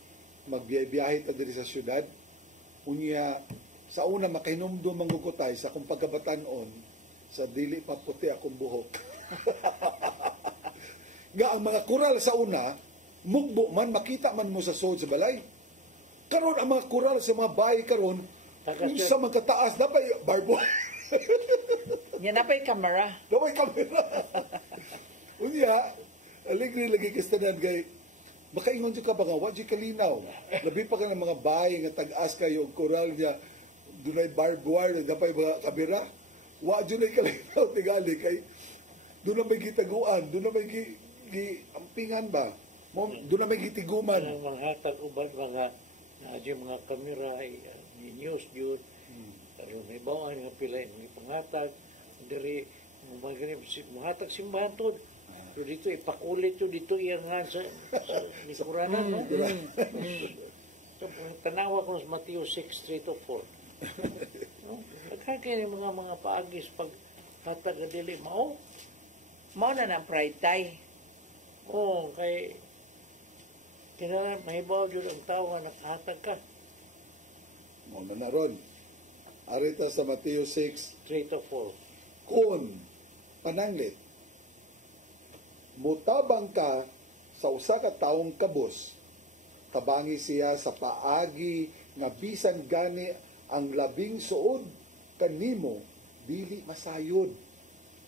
magbiyahe ta diri sa syudad unya sa una makahinumdum mangugutay sa akong pagkabatanon sa dili pa puti akong buhok. Nga ang mga kural sa una mugbo man makita man mo sa sod sa balay. Karon ang mga kural sa mga bahay karon sa mga kataas dapat barbo. Yan na pa'y kamera. Dapat kamera. Unya, aligri lagi kastanan kay makaingon ka ba nga, wadyo kalinaw. Labi pa ka ng mga bahay nga tag-as kayo, koral niya, dunay barbed wire, dapat mga kamera. Wadyo na kalinaw, tigali kay doon na may gitaguan, doon na may ampingan ba? Doon na may gitiguman. Mga tag-uban, mga mga kamera, news yun, may bawaan nga pila, may pangatag, dari, mga simbahan to, so dito ipakulit to dito iyangan sa likuranan, no? So, tanawa ko sa Matthew 6:3-4. No? Nagkakaya mga paagis pag hatag na dili mao. Mao na ng pride tay. Oo, kay kailangan mahibaw yun ang tao nga nakahatag ka. Mao na ron. Arita sa Mateo 6:3-4. Kung pananglit mutabang ka sa usa ka taong kabus, tabangi siya sa paagi nga bisan gani ang labing suod kanimo dili masayod.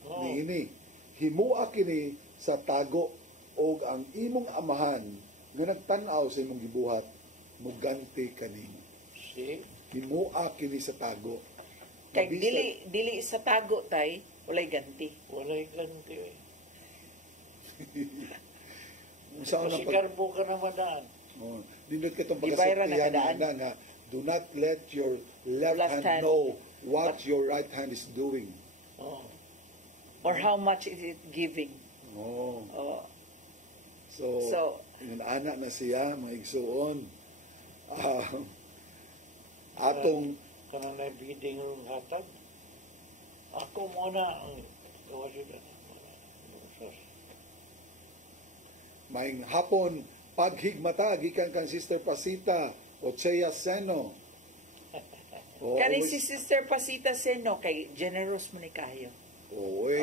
Niini himua kini sa tago og ang imong amahan nga nagtan-aw sa imong gibuhat muganti kanimo. Himua kini sa tago. Kay dili sa tago tay, walay ganti. Walay ganti. Saan Kasi karbo ka naman daan. Oh, nindot kitong Gibayra na pagkasultihan kadaan. nga do not let your left, Left hand hand. know what your right hand is doing. Oh. Or how much is it giving? Oh. Oh. So, anak na siya, mga igsuon. Atong Kanang na bidding ng hatag. Ako muna ang gawa sila. maing hapon paghigmata gikan kang Sister Pasita Ochea Seno. Oh, Kani always- si Sister Pasita Seno kay generous mo ni kayo. Oy.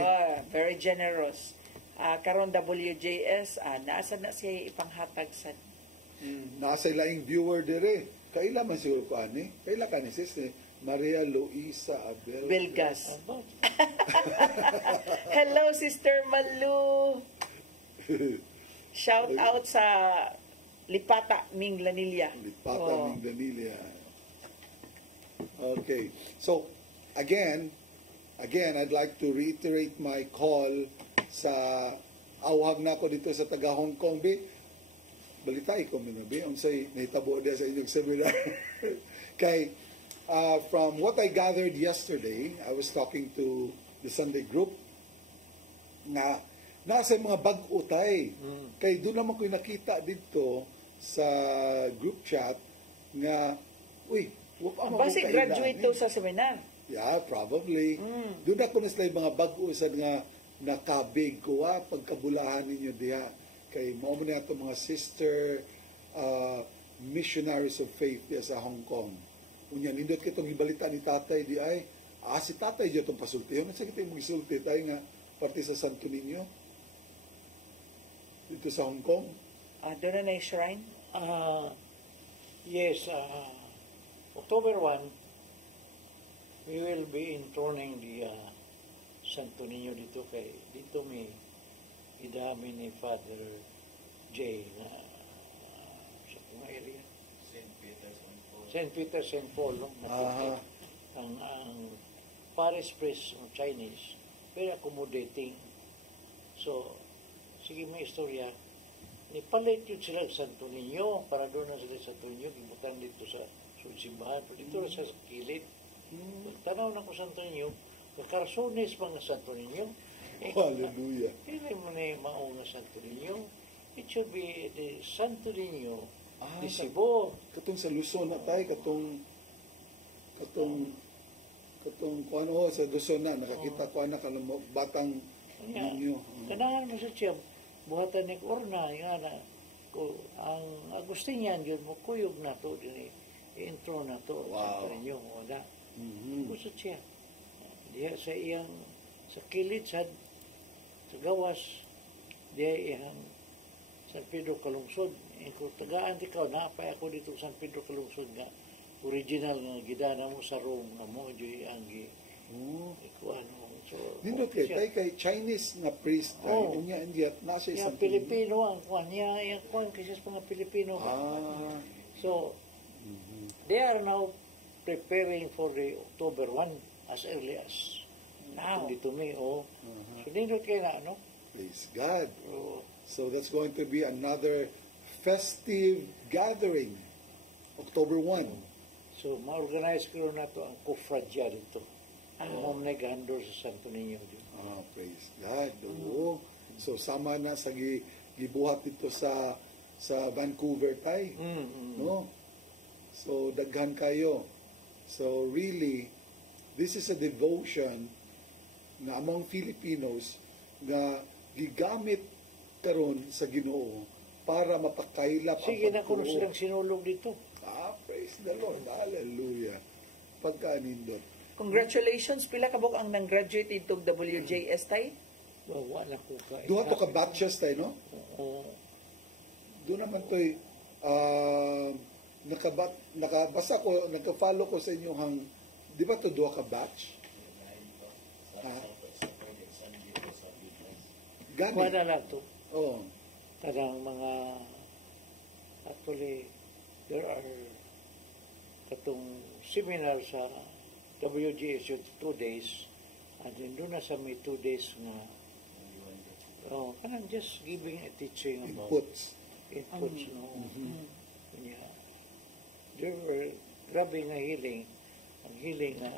Very generous. Karon WJS, naasa na siya ipanghatag sa Nasa laing viewer dire. Kaila man siguro ko ani. Kaila ka ni Sister Maria Luisa Abel. Belgas. Hello, Sister Malu. Shout out sa Lipata Ming Lanilla. Lipata Ming Lanilla. Okay. So, again, I'd like to reiterate my call sa awhag na ko dito sa taga Hong Kong, be. Balitay ko mo na, be. Unsay nahitabo dia sa inyong seminar. Kay, from what I gathered yesterday, I was talking to the Sunday group na nasa mga bag-o tay. Kay doon naman ko nakita dito sa group chat nga, uy, Basi graduate to sa seminar. Yeah, probably. Doon ako na sila yung mga bag-o sa nga nakabig ko, pagkabulahan ninyo diha. Kay mo na ito mga sister missionaries of faith diya sa Hong Kong. Unya, nindot kitong ibalita ni tatay di ay, si tatay diya itong pasulti. Yung nasa kita yung magisulti tayo nga, parte sa Santo Niño. Dito sa Hong Kong. Doon na yung shrine? Yes, October 1, we will be enthroning the Santo Niño dito kay dito may idami ni Father J na sa kung area. St. Peter, St. Paul, no? Ang Paris Priest ng Chinese, very accommodating. So, sige may istorya, nipalit yun sila sa Santo Niño para doon na sila sa Santo Niño, gibutan dito sa simbahan, pero dito na sa kilid. Tanaw na ko Santo Niño, magkarasones mga Santo Niño. Hallelujah. Hindi mo na yung mauna Santo Niño. It should be the Santo Niño di Cebu. Katong sa Luzon na tayo, katong kung ano sa Luzon na, nakakita ko na kanang batang ninyo. Kanahan mo sa siya, buhatan ni Orna, nga na, ang Agustinian, yun mo, kuyog na to, i-intro na to, Wow. Santo Niño, wala. Gusto siya. Diya sa iyang, sa kilid, sa gawas, diya iyang San Pedro Calungsod. Kung tagaan di ka, napay ako dito San Pedro Calungsod nga, original nga gidana mo sa Rome nga mo, diyo ang ikuan mo. So, Nindot kay, tayo kay Chinese nga priest tayo, unya India, nasa yung isang Pilipino, ang kuan niya, yung kuan kasi sa mga Pilipino. So, they are now preparing for the October 1 as early as now. Dito may, So, nindot kayo na, ano? Praise God. So that's going to be another festive gathering, October 1. So, ma-organize ko na to ang kufradya dito. Ang mong nag-handle sa Santo Niño dito. Praise God. Oo. So sama na sa gibuhat dito sa Vancouver tay. No? So daghan kayo. So really, this is a devotion na among Filipinos na gigamit karon sa Ginoo para mapakailap Sige na kung pagtuo. silang sinulog dito. Praise the Lord. Hallelujah. Pagkanindot. Congratulations, pila ka buk ang nang-graduate itong WJS tay? Wala ko ka. Duha to ka batches tayo, no? Oo. Doon naman to'y nakabasa ko, nagka-follow ko sa inyo hang, di ba to duha ka batch? Gani. Wala lang to. Oo. Tarang mga, actually, there are katong seminar sa WGS yung 2 days, and then doon na sa may 2 days na kanang just giving a teaching about Inputs. no? there were grabe nga healing. Ang healing na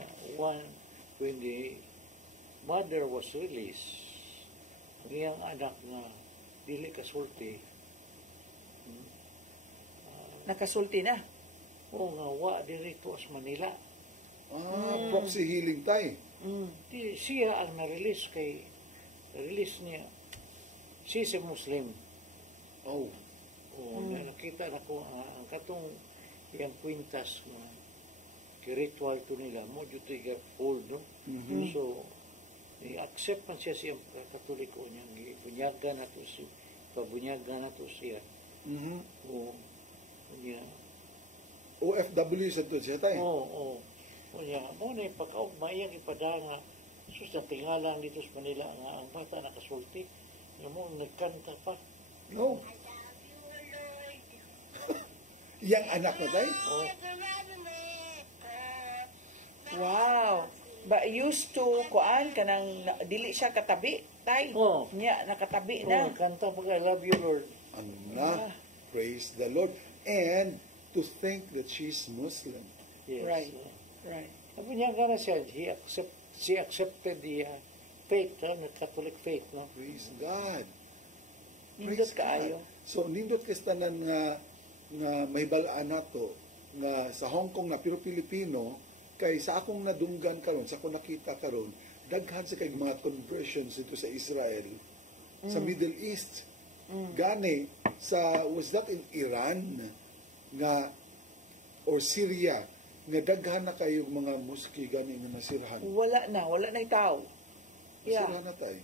when the mother was released, ang iyang anak na dili kasulti, Nakasulti na. o nga wa dito as Manila. Proxy healing tayo. Di, siya ang na-release niya. Siya si Muslim. Oh. Nakita na ko ang katong yung kwintas na kiritual to nila mo dito hold, no? So i-accept man siya siyang katoliko niya, bunyaga na to siya. O niya OFW sa to siya tayo. O niya mo na ipakaugmayang ipadanga sus na tingalang dito sa Manila nga ang bata nakasulti na mo nagkanta pa. No. Yang anak na tayo? Wow. Ba used to kuan kanang dili siya katabi tay. Nya nakatabi na. Kanta pag I love you Lord. Praise the Lord. And to think that she's Muslim. Yes. Right. Sabi niya gana siya, she accepted the faith, the Catholic faith, no? Praise God. Nindot kaayo. So nindot kay tanan nga mahibalaan nato nga sa Hong Kong na pero Pilipino kay sa akong nadunggan karon, sa akong nakita karon, daghan sa kay mga conversions dito sa Israel, sa Middle East. Gani was that in Iran nga or Syria nga daghan na kayo mga mosque gani nga nasirhan. Wala na yung tao. Nasirhan na tayo.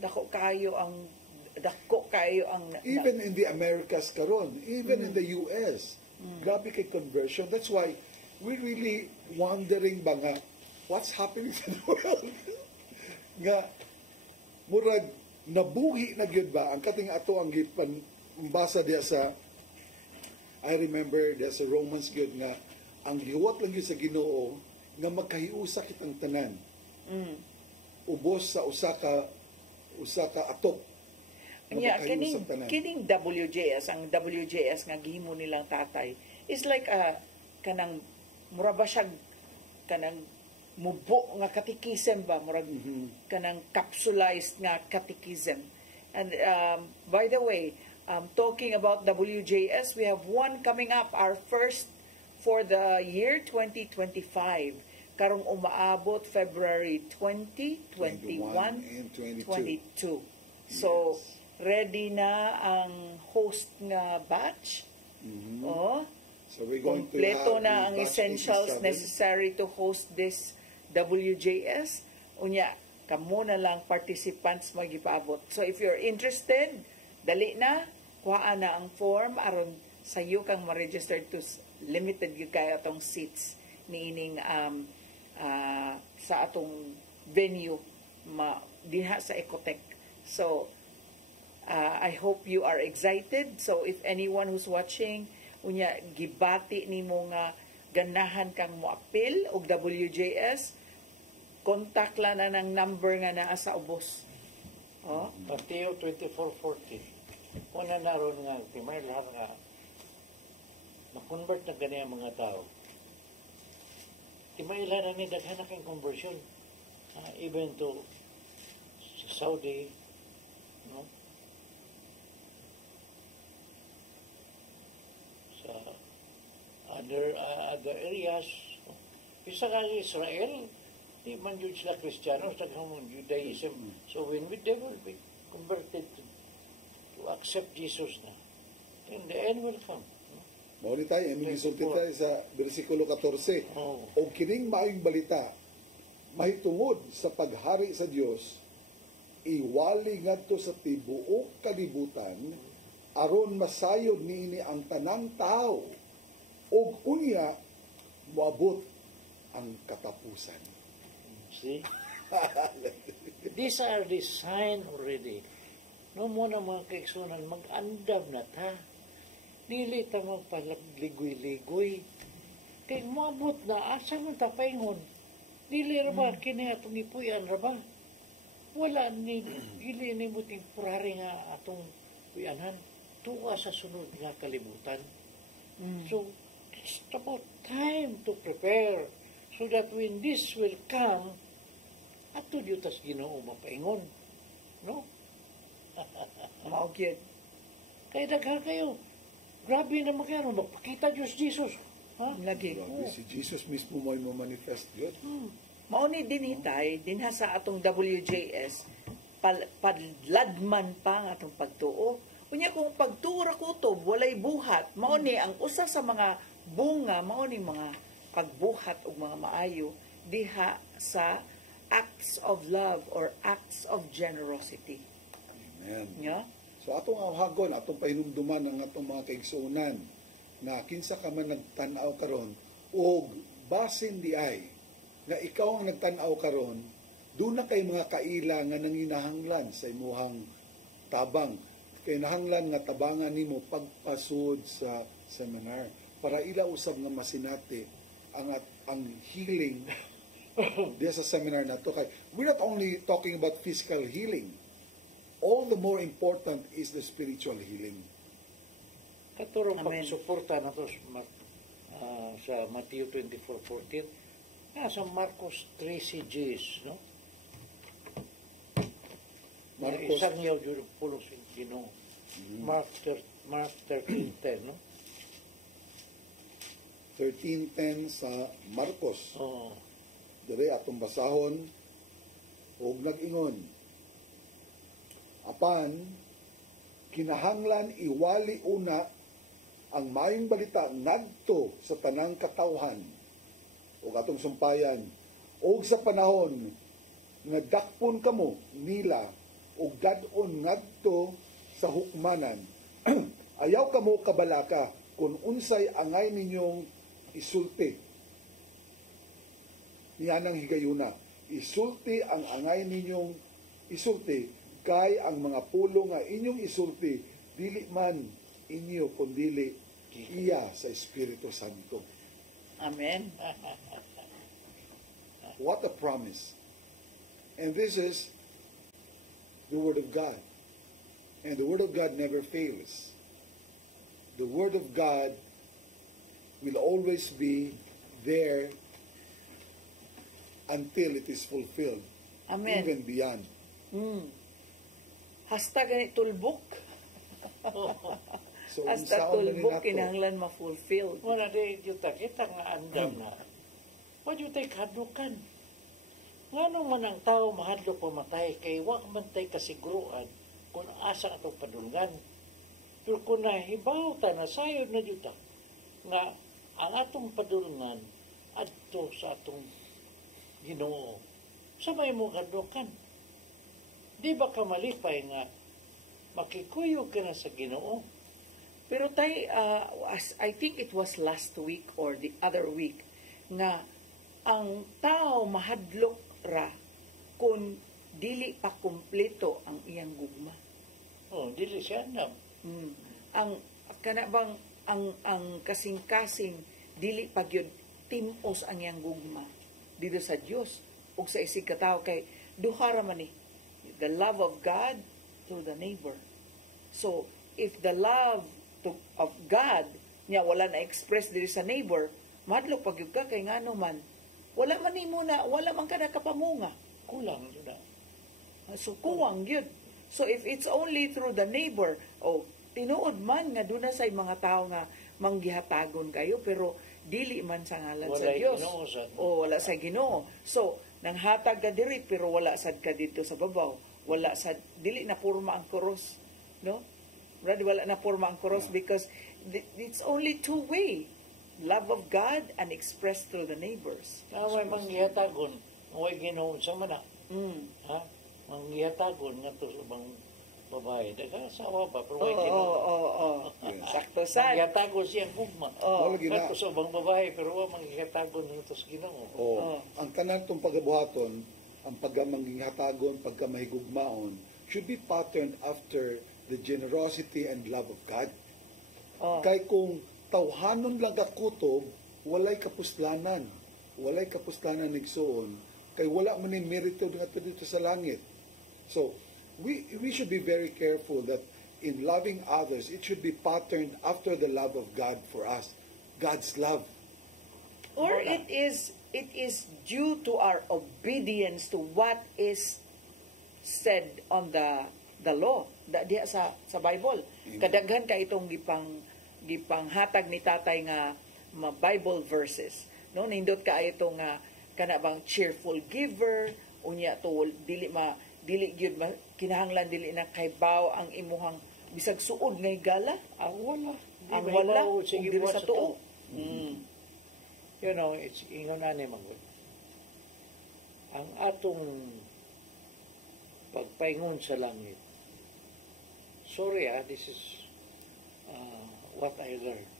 Dako kayo ang even in the Americas karon, even in the US, grabe kay conversion. That's why we really wondering ba nga what's happening sa world. Nga murag nabuhi na gyud ba ang kating ato ang gipan basa diya sa I remember there's a Romans gyud nga ang gihuwat lang gyud sa Ginoo nga magkahiusa kitang tanan. Ubos sa usa ka atok. Yeah, kining WJS, ang WJS nga gihimo nilang tatay is like kanang mura ba siya kanang mubo nga catechism ba murag kanang capsulized nga catechism. And by the way, talking about WJS, we have one coming up, our first for the year 2025. Karong umaabot February 20, 21, and 22. So, ready na ang host nga batch. So we're going kompleto to have na ang batch essentials 87. necessary to host this WJS. Unya, kamo na lang participants magipaabot. So if you're interested, dali na, kuhaan na ang form aron sayo kang ma-register to limited gyud kay atong seats niining sa atong venue diha sa Ecotech. So I hope you are excited. So if anyone who's watching, unya gibati nimo nga ganahan kang moapil og WJS, contact lang na ng number nga naa sa ubos. Mateo 24:40. Una na ron nga, timay lahat nga na-convert na ganyan mga tao. Timay lahat na daghan na kang conversion. Even to Saudi, no? Sa other areas. Isa nga Israel, di man yun sila Kristiyano, sa Judaism. So when they will be converted to accept Jesus na, in the end will come. Mauni tayo, yung gisulti tayo sa versikulo 14. O kining maayong balita, mahitungod sa paghari sa Dios, iwali ngadto sa tibuok kalibutan, aron masayod niini ang tanang tao, og unya moabot ang katapusan. See? These are the sign already. No mo na mga kaigsunan, mag-andam na ta. Dili ta magpaligoy-ligoy. Kaya moabot na, asa man ta paingon. Dili ra ba, kini atong ipuyan ra ba? Wala ni, dili ni mo temporary nga atong puyanan. Tuwa sa sunod nga kalibutan. So, It's about time to prepare so that when this will come, ato diutas Ginoo mapaingon. No? Maogyod. Kaya daghan kayo. Grabe naman kayo. Magpakita Diyos Jesus. Ha? Lagi. Grabe, si Jesus mismo mo manifest yun. Mauni din hitay, dinha sa atong WJS, padladman pa nga atong pagtuo. Unya kung pagtuo ra kutob, walay buhat, mauni ang usa sa mga bunga, mauni mga pagbuhat og mga maayo diha sa acts of love or acts of generosity. Amen. Yeah? So atong awhagon, atong pahinumduman ang atong mga kaigsuonan na kinsa ka man nagtan-aw karon og basin di ay nga ikaw ang nagtan-aw karon, doon na kay mga kaila nga nanginahanglan sa imuhang tabang. Kay nahanglan nga tabangan nimo pagpasud sa seminar para ila usab nga masinati ang healing diya sa seminar na to. We're not only talking about physical healing. All the more important is the spiritual healing. Katurong Amen. pagsuporta na to sa Matthew 24:14. Sa Marcos 13 no? Marcos, Isang yaw dyan pulos yung Ginoo. Mark 13:10, no? 13:10 sa Marcos. Oo. Dire atong basahon og nag-ingon. Apan kinahanglan iwali una ang maayong balita ngadto sa tanang katawhan ug atong sumpayan ug sa panahon nga dakpon kamo nila ug dadon ngadto sa hukmanan ayaw kamo kabalaka kung unsay angay ninyong isulti niyanang higayuna isulti ang angay ninyong isulti kay ang mga pulo nga inyong isulti dili man inyo kundili iya sa Espiritu Santo. Amen. What a promise. And this is the Word of God. And the Word of God never fails. The Word of God will always be there until it is fulfilled. Amen. Even beyond. Hasta ganit tulbok. So, Hasta unsaon na tulbok ninato? kinahanglan ma-fulfilled. Wala di yuta kita nga andam na. Wa yutay kadukan. Ngano man ang tao mahadlok pamatay kay wa man tay kasiguruan kung asa atong padulngan. Pero kung nahibaw ta na sayod na yuta nga ang atong padulngan adto sa atong Ginoo. Sa may mo kadukan. Di ba ka malipay nga makikuyog ka na sa Ginoo? Pero I think it was last week or the other week nga ang tao mahadlok ra kung dili pa kumpleto ang iyang gugma. Oh, dili siya andam. Ang kana bang ang kasing-kasing dili pa gyud timos ang iyang gugma dito sa Dios ug sa isig ka tawo kay duha ra man ni the love of God to the neighbor. So if the love of God niya wala na express diri sa neighbor, madlok pag ka kay ngano man wala man nimo na wala man ka nakapamunga, Kulang yun na. so kuwang gyud. So if it's only through the neighbor, tinuod man nga duna say mga tao nga manggihatagon kayo pero dili man sa ngalan sa Walay Dios. Ginoo sad. O wala sa Ginoo. So nanghatag ka diri pero wala sad ka dito sa babaw. Wala sad dili na porma ang cross, no? Brad, wala na porma ang cross because it's only two-way. Love of God and expressed through the neighbors. May manggihatagon, may Ginoo sa mana. Ha? Manggihatagon nga to sa bang babae. Daga asawa ba? Pero may Ginoo. Sakto sad. Manggihatagon siyang gugma. Wala gina- Kato sa bang babae, pero wa manggihatagon nga to sa Ginoo. Ang tanan tong pagabuhaton, ang pagkamanginghatagon, pagkamahigugmaon, should be patterned after the generosity and love of God. Kay kung tawhanon lang kakutob, walay kapuslanan. Walay kapuslanan nigsuon, kay wala man ni merito dito sa langit. So, we should be very careful that in loving others, it should be patterned after the love of God for us. God's love. Or it is due to our obedience to what is said on the law diha sa Bible. Kadaghan ka itong gipang hatag ni tatay nga Bible verses. No, nindot ka ito nga kana bang cheerful giver, unya to dili gyud kinahanglan dili na kaybaw ang imuhang bisag suod nga higala. Wala. Ang wala Sige, dili sa tuo. You know, it's ingon ani magud. Ang atong pagpaingon sa langit. Sorry, this is what I learned.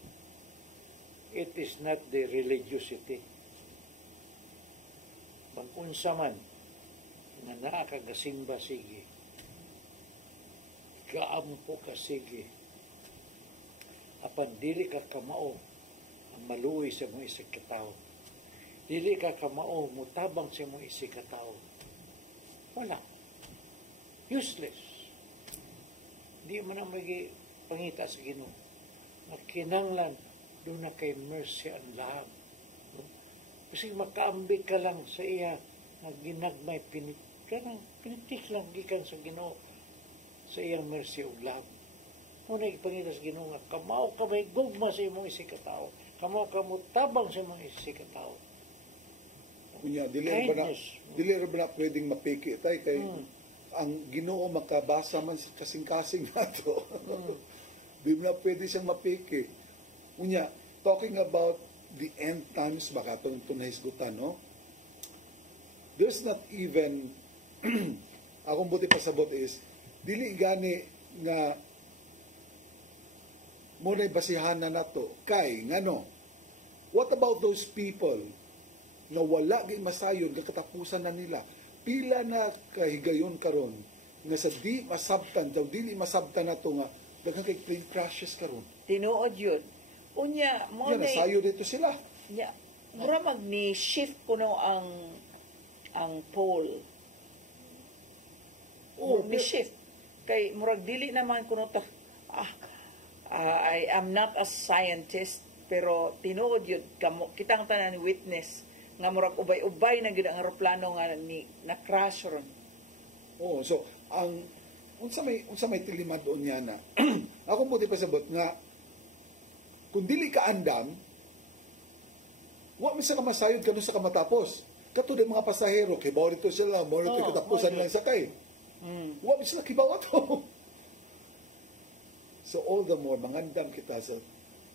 It is not the religiosity. Pag-unsa man nga naa ka gasimba sige. Kaampo ka sige. Apan dili ka kamao ang maluoy sa mga isig katao. Dili ka kamao mutabang sa mga isig katao. Wala. Useless. Di man ang magi pangita sa Ginoo. Kinanglan doon na kay mercy ang lahab. No? Kasi makaambit ka lang sa iya na ginagmay pinitik lang gikan sa Ginoo sa iyang mercy o lahab. Muna ipangita sa Ginoo nga kamao ka may gugma sa imong isig katao. Kamao ka mo tabang sa imong isig katao. Kunya, dili ra ba na pwedeng mapiki tay kay ang Ginoo makabasa man sa kasing-kasing nato. Di na pwede siyang mapiki. Kunya, talking about the end times, baka itong nahisgutan, no? There's not even, akong buti pasabot is, dili gani nga muna'y basihan na nato. Kay, ngano, what about those people na wala gay masayon, katapusan na nila? Pila na kahigayon karon nga sa di masabtan, daw dili masabtan na to nga, daghang kay plane crashes karon. Tinuod yun. Unya, mo yan, nasayo dito sila. Ya, mura magni shift kuno ang pole. Ni shift. Kay murag dili naman kuno ta. I am not a scientist, pero tinuod yun kamo kitang tanan witness nga murag ubay-ubay na gid ang eroplano nga na crash ron. So ang unsa may tilimad doon niya na ako mo di pasabot nga kung dili ka andam wa mi sa kamasayod kanu sa kamatapos kato de mga pasahero kay borito sila katapusan lang sakay wa mi sila kibaw ato. So all the more mangandam kita sa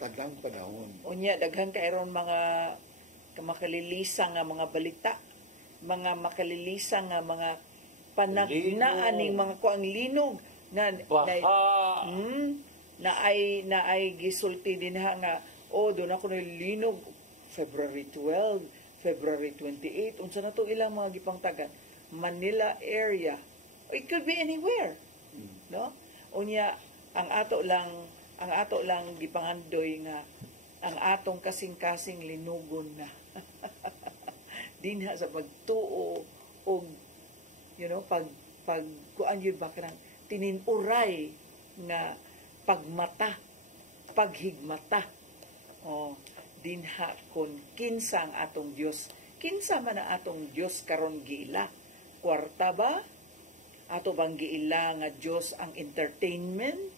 tagang panahon. Unya daghan kayron mga makalilisang nga mga balita, mga makalilisang nga mga panagnaan ning mga kuang linog na ay gisulti din nga doon ako linog February 12, February 28 unsa na to ilang mga gipangtagan Manila area. It could be anywhere. No? Unya ang ato lang gipangandoy nga ang atong kasing-kasing linugon na dinha sa pagtuo og pag kuan yun ba kanang tininuray nga paghigmata dinha kon kinsa ang atong Dios, kinsa man ang atong Dios karon giila, kwarta ba ato bang giila nga Dios ang entertainment,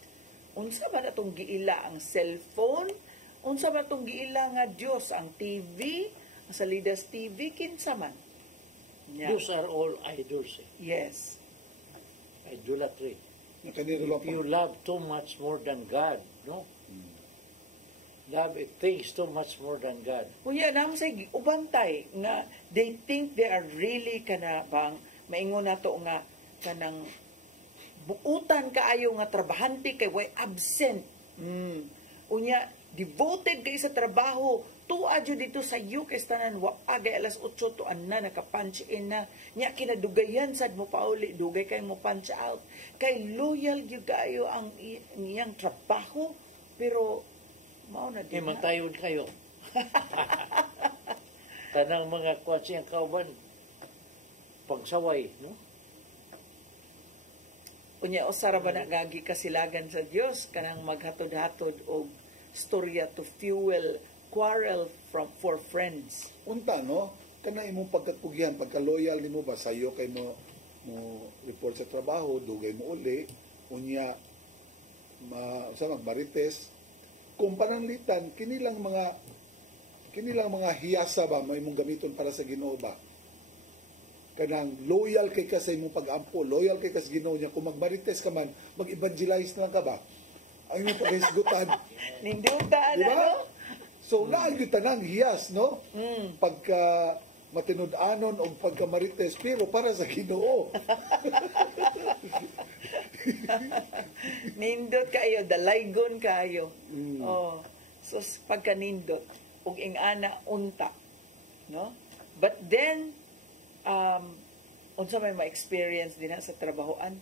unsa ba natong giila ang cellphone, unsa ba tong giila nga Dios ang TV, ang Salidas TV, kinsa man. Yeah. Those are all idols. Yes. Idolatry. If you love too much more than God, no? Love things too much more than God. Kuya, naman sa ubantay nga they think they are really kana bang maingon nato nga kanang buutan kaayo nga trabahante kay way absent. Unya devoted kay sa trabaho, tuwa jud dito sa UK tanan wa agay alas 8 to na naka-punch in na nya kinadugayan sad mo pauli dugay kay mo punch out kay loyal gyud kayo ang iyang trabaho pero mao na din matayon kayo. Tanang mga kwatsi ang kauban pagsaway, no? Unya usara ba na gagi kasilagan sa Dios kanang maghatod-hatod og storya to fuel quarrel for friends. Unta, no? Kana imong pagkatpugihan, pagka-loyal nimo ba sayo kay mo report sa trabaho, dugay mo uli, unya magbarites. Kung pananglitan, kinilang mga hiyasa ba may imong gamiton para sa Ginoo ba? Kanang loyal kay ka sa imong pag-ampo, loyal kay ka sa Ginoo niya. Kung magbarites ka man, mag-evangelize na lang ka ba? Ang imong paghisgutan. Nindutan, diba? ano? So, naagyo tanang hiyas, no? Pagka matinud-anon o pagka marites, pero para sa Ginoo. Nindot kayo, dalaygon kayo. Oh. So, pagka nindot, ug ingana unta, no? But then, unsa may ma-experience din sa trabahoan?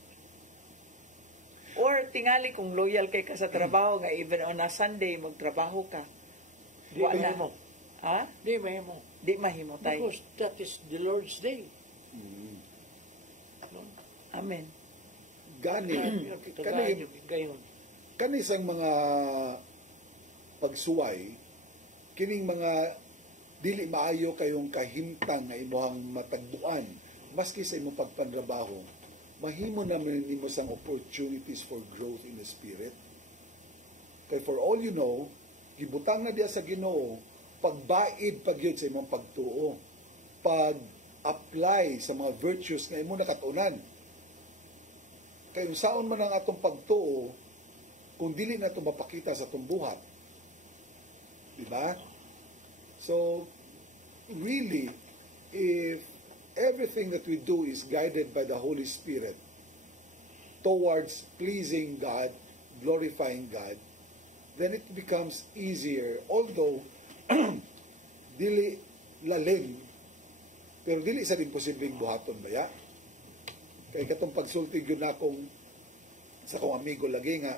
Or tingali kung loyal kay ka sa trabaho nga even on a Sunday magtrabaho ka. Di mahimo. Ha? Di mahimo. Di mahimo tayo. Because that is the Lord's day. Amen. Gani sang mga pagsuway, kining mga dili maayo kayong kahimtang nga imuhang matagduan maski sa imong pagpantrabaho, mahimo naman nimo sang opportunities for growth in the spirit. Kay for all you know, gibutang na diya sa Ginoo pagbaid pagyud sa imong pagtuo, pag-apply sa mga virtues nga imo nakatunan. Kay unsaon man ang atong pagtuo kung dili na ito mapakita sa atong buhat. Diba? So, really, if everything that we do is guided by the Holy Spirit towards pleasing God, glorifying God, then it becomes easier. Although, dili lalim, pero dili sa din posibleng buhaton ba ya? Kaya katong pagsulti yun na sa kong amigo lagi nga,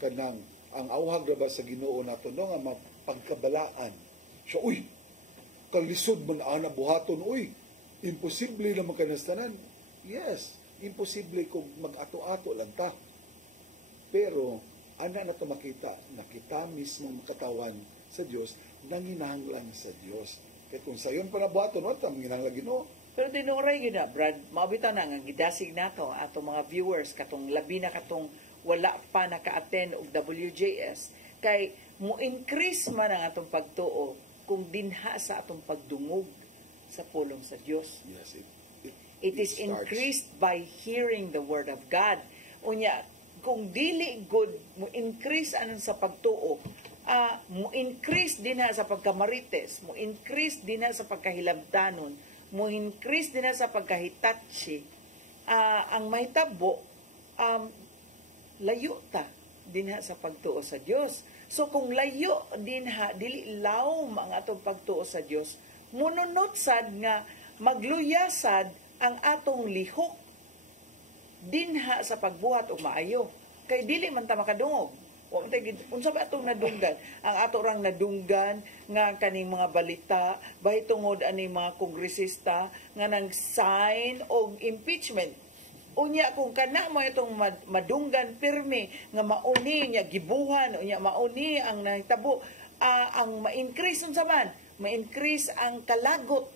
kanang ang awhag ra ba sa Ginoo nato no nga mapagkabalaan. So, uy, kalisod man ana buhaton, uy, imposible na magkanastanan. Yes, imposible kung mag-ato-ato lang ta. Pero, ana na to makita na kita mismo makatawan sa Dios, nanginahanglan sa Dios. Kaya kung sayon pa na buhaton, wala ta manginahanglan Ginoo. Pero tinuray yun na, Brad, maabita na nga gidasig nato ato mga viewers katong labi na katong wala pa naka-attend og WJS kay mo increase man ang atong pagtuo kung dinha sa atong pagdungog sa pulong sa Dios. Yes, it is increased by hearing the word of God. Unya kung dili good mo increase anon sa pagtuo, mo increase dinha sa pagkamarites, mo increase dinha sa pagkahilabtanon, mo increase din sa pagkahitachi, ang mahitabo, layo ta din sa pagtuo sa Dios. So kung layo din dili lawom ang atong pagtuo sa Dios, mununot sad nga magluyasad ang atong lihok dinha sa pagbuhat og maayo. Kay dili man ta makadungog. Unsa ba atong nadunggan? Ang ato rang nadunggan nga kaning mga balita bahay tungod ani mga kongresista nga nang sign og impeachment. Unya kung kana mo itong madunggan pirmi nga mauni nya gibuhan unya mauni ang nahitabo, ang ma-increase unsa man? Ma-increase ang kalagot.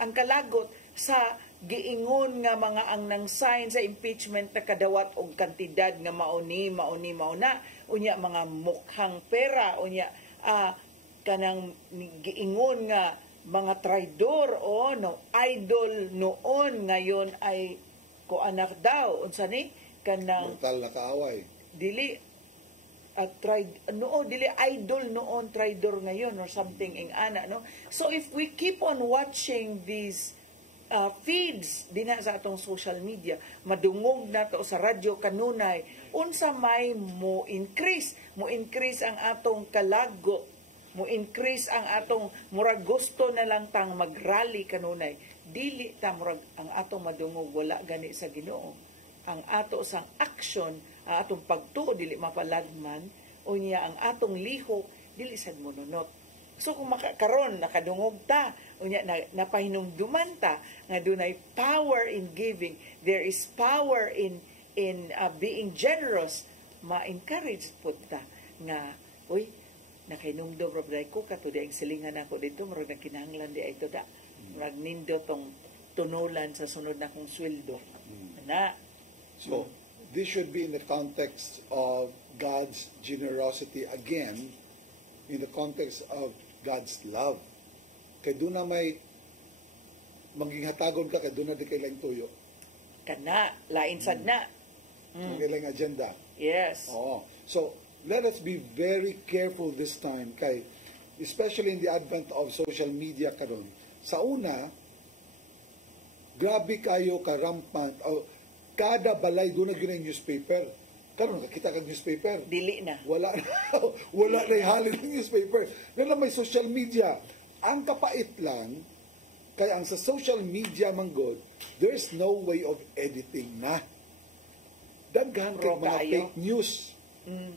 Ang kalagot sa giingon nga mga ang nang sign sa impeachment na kadawat og kantidad nga mauna unya mga mukhang pera unya kanang giingon nga mga traidor o idol noon ngayon ay ko anak daw unsa ni kanang mortal na kaaway dili dili idol noon traidor ngayon or something ing ana no. So if we keep on watching these feeds din sa atong social media, madungog na to sa radyo kanunay, unsa may mo increase ang atong kalagot, mo increase ang atong murag gusto na lang tang magrally kanunay, dili ta murag ang atong madungog wala gani sa Ginoo. Ang ato sang action, ang atong pagtuo dili mapaladman, unya ang atong lihok dili sad mononot. So kung karon nakadungog ta, unya napahinumduman ta nga dunay power in giving, there is power in being generous, ma-encourage pud ta nga uy nakainumdo probday ko kato di ang silingan ako dito murag nakinahanglan di ay da murag nindo tong tunulan sa sunod na kong sweldo na. So, this should be in the context of God's generosity again, in the context of God's love. Kay doon na may maging hatagon ka, kay doon na di kailang tuyo. Kana, lain sad na. Kailang agenda. Yes. Oo. So, let us be very careful this time, kay, especially in the advent of social media karon. Sa una, grabe kayo karampant, kada balay doon na ginang newspaper. Karon nakita kag newspaper. Dili na. Wala na. Wala na halin ng newspaper. Nga may social media. Ang kapait lang, kaya ang sa social media manggod, there's no way of editing na. Daghan kay mga fake news.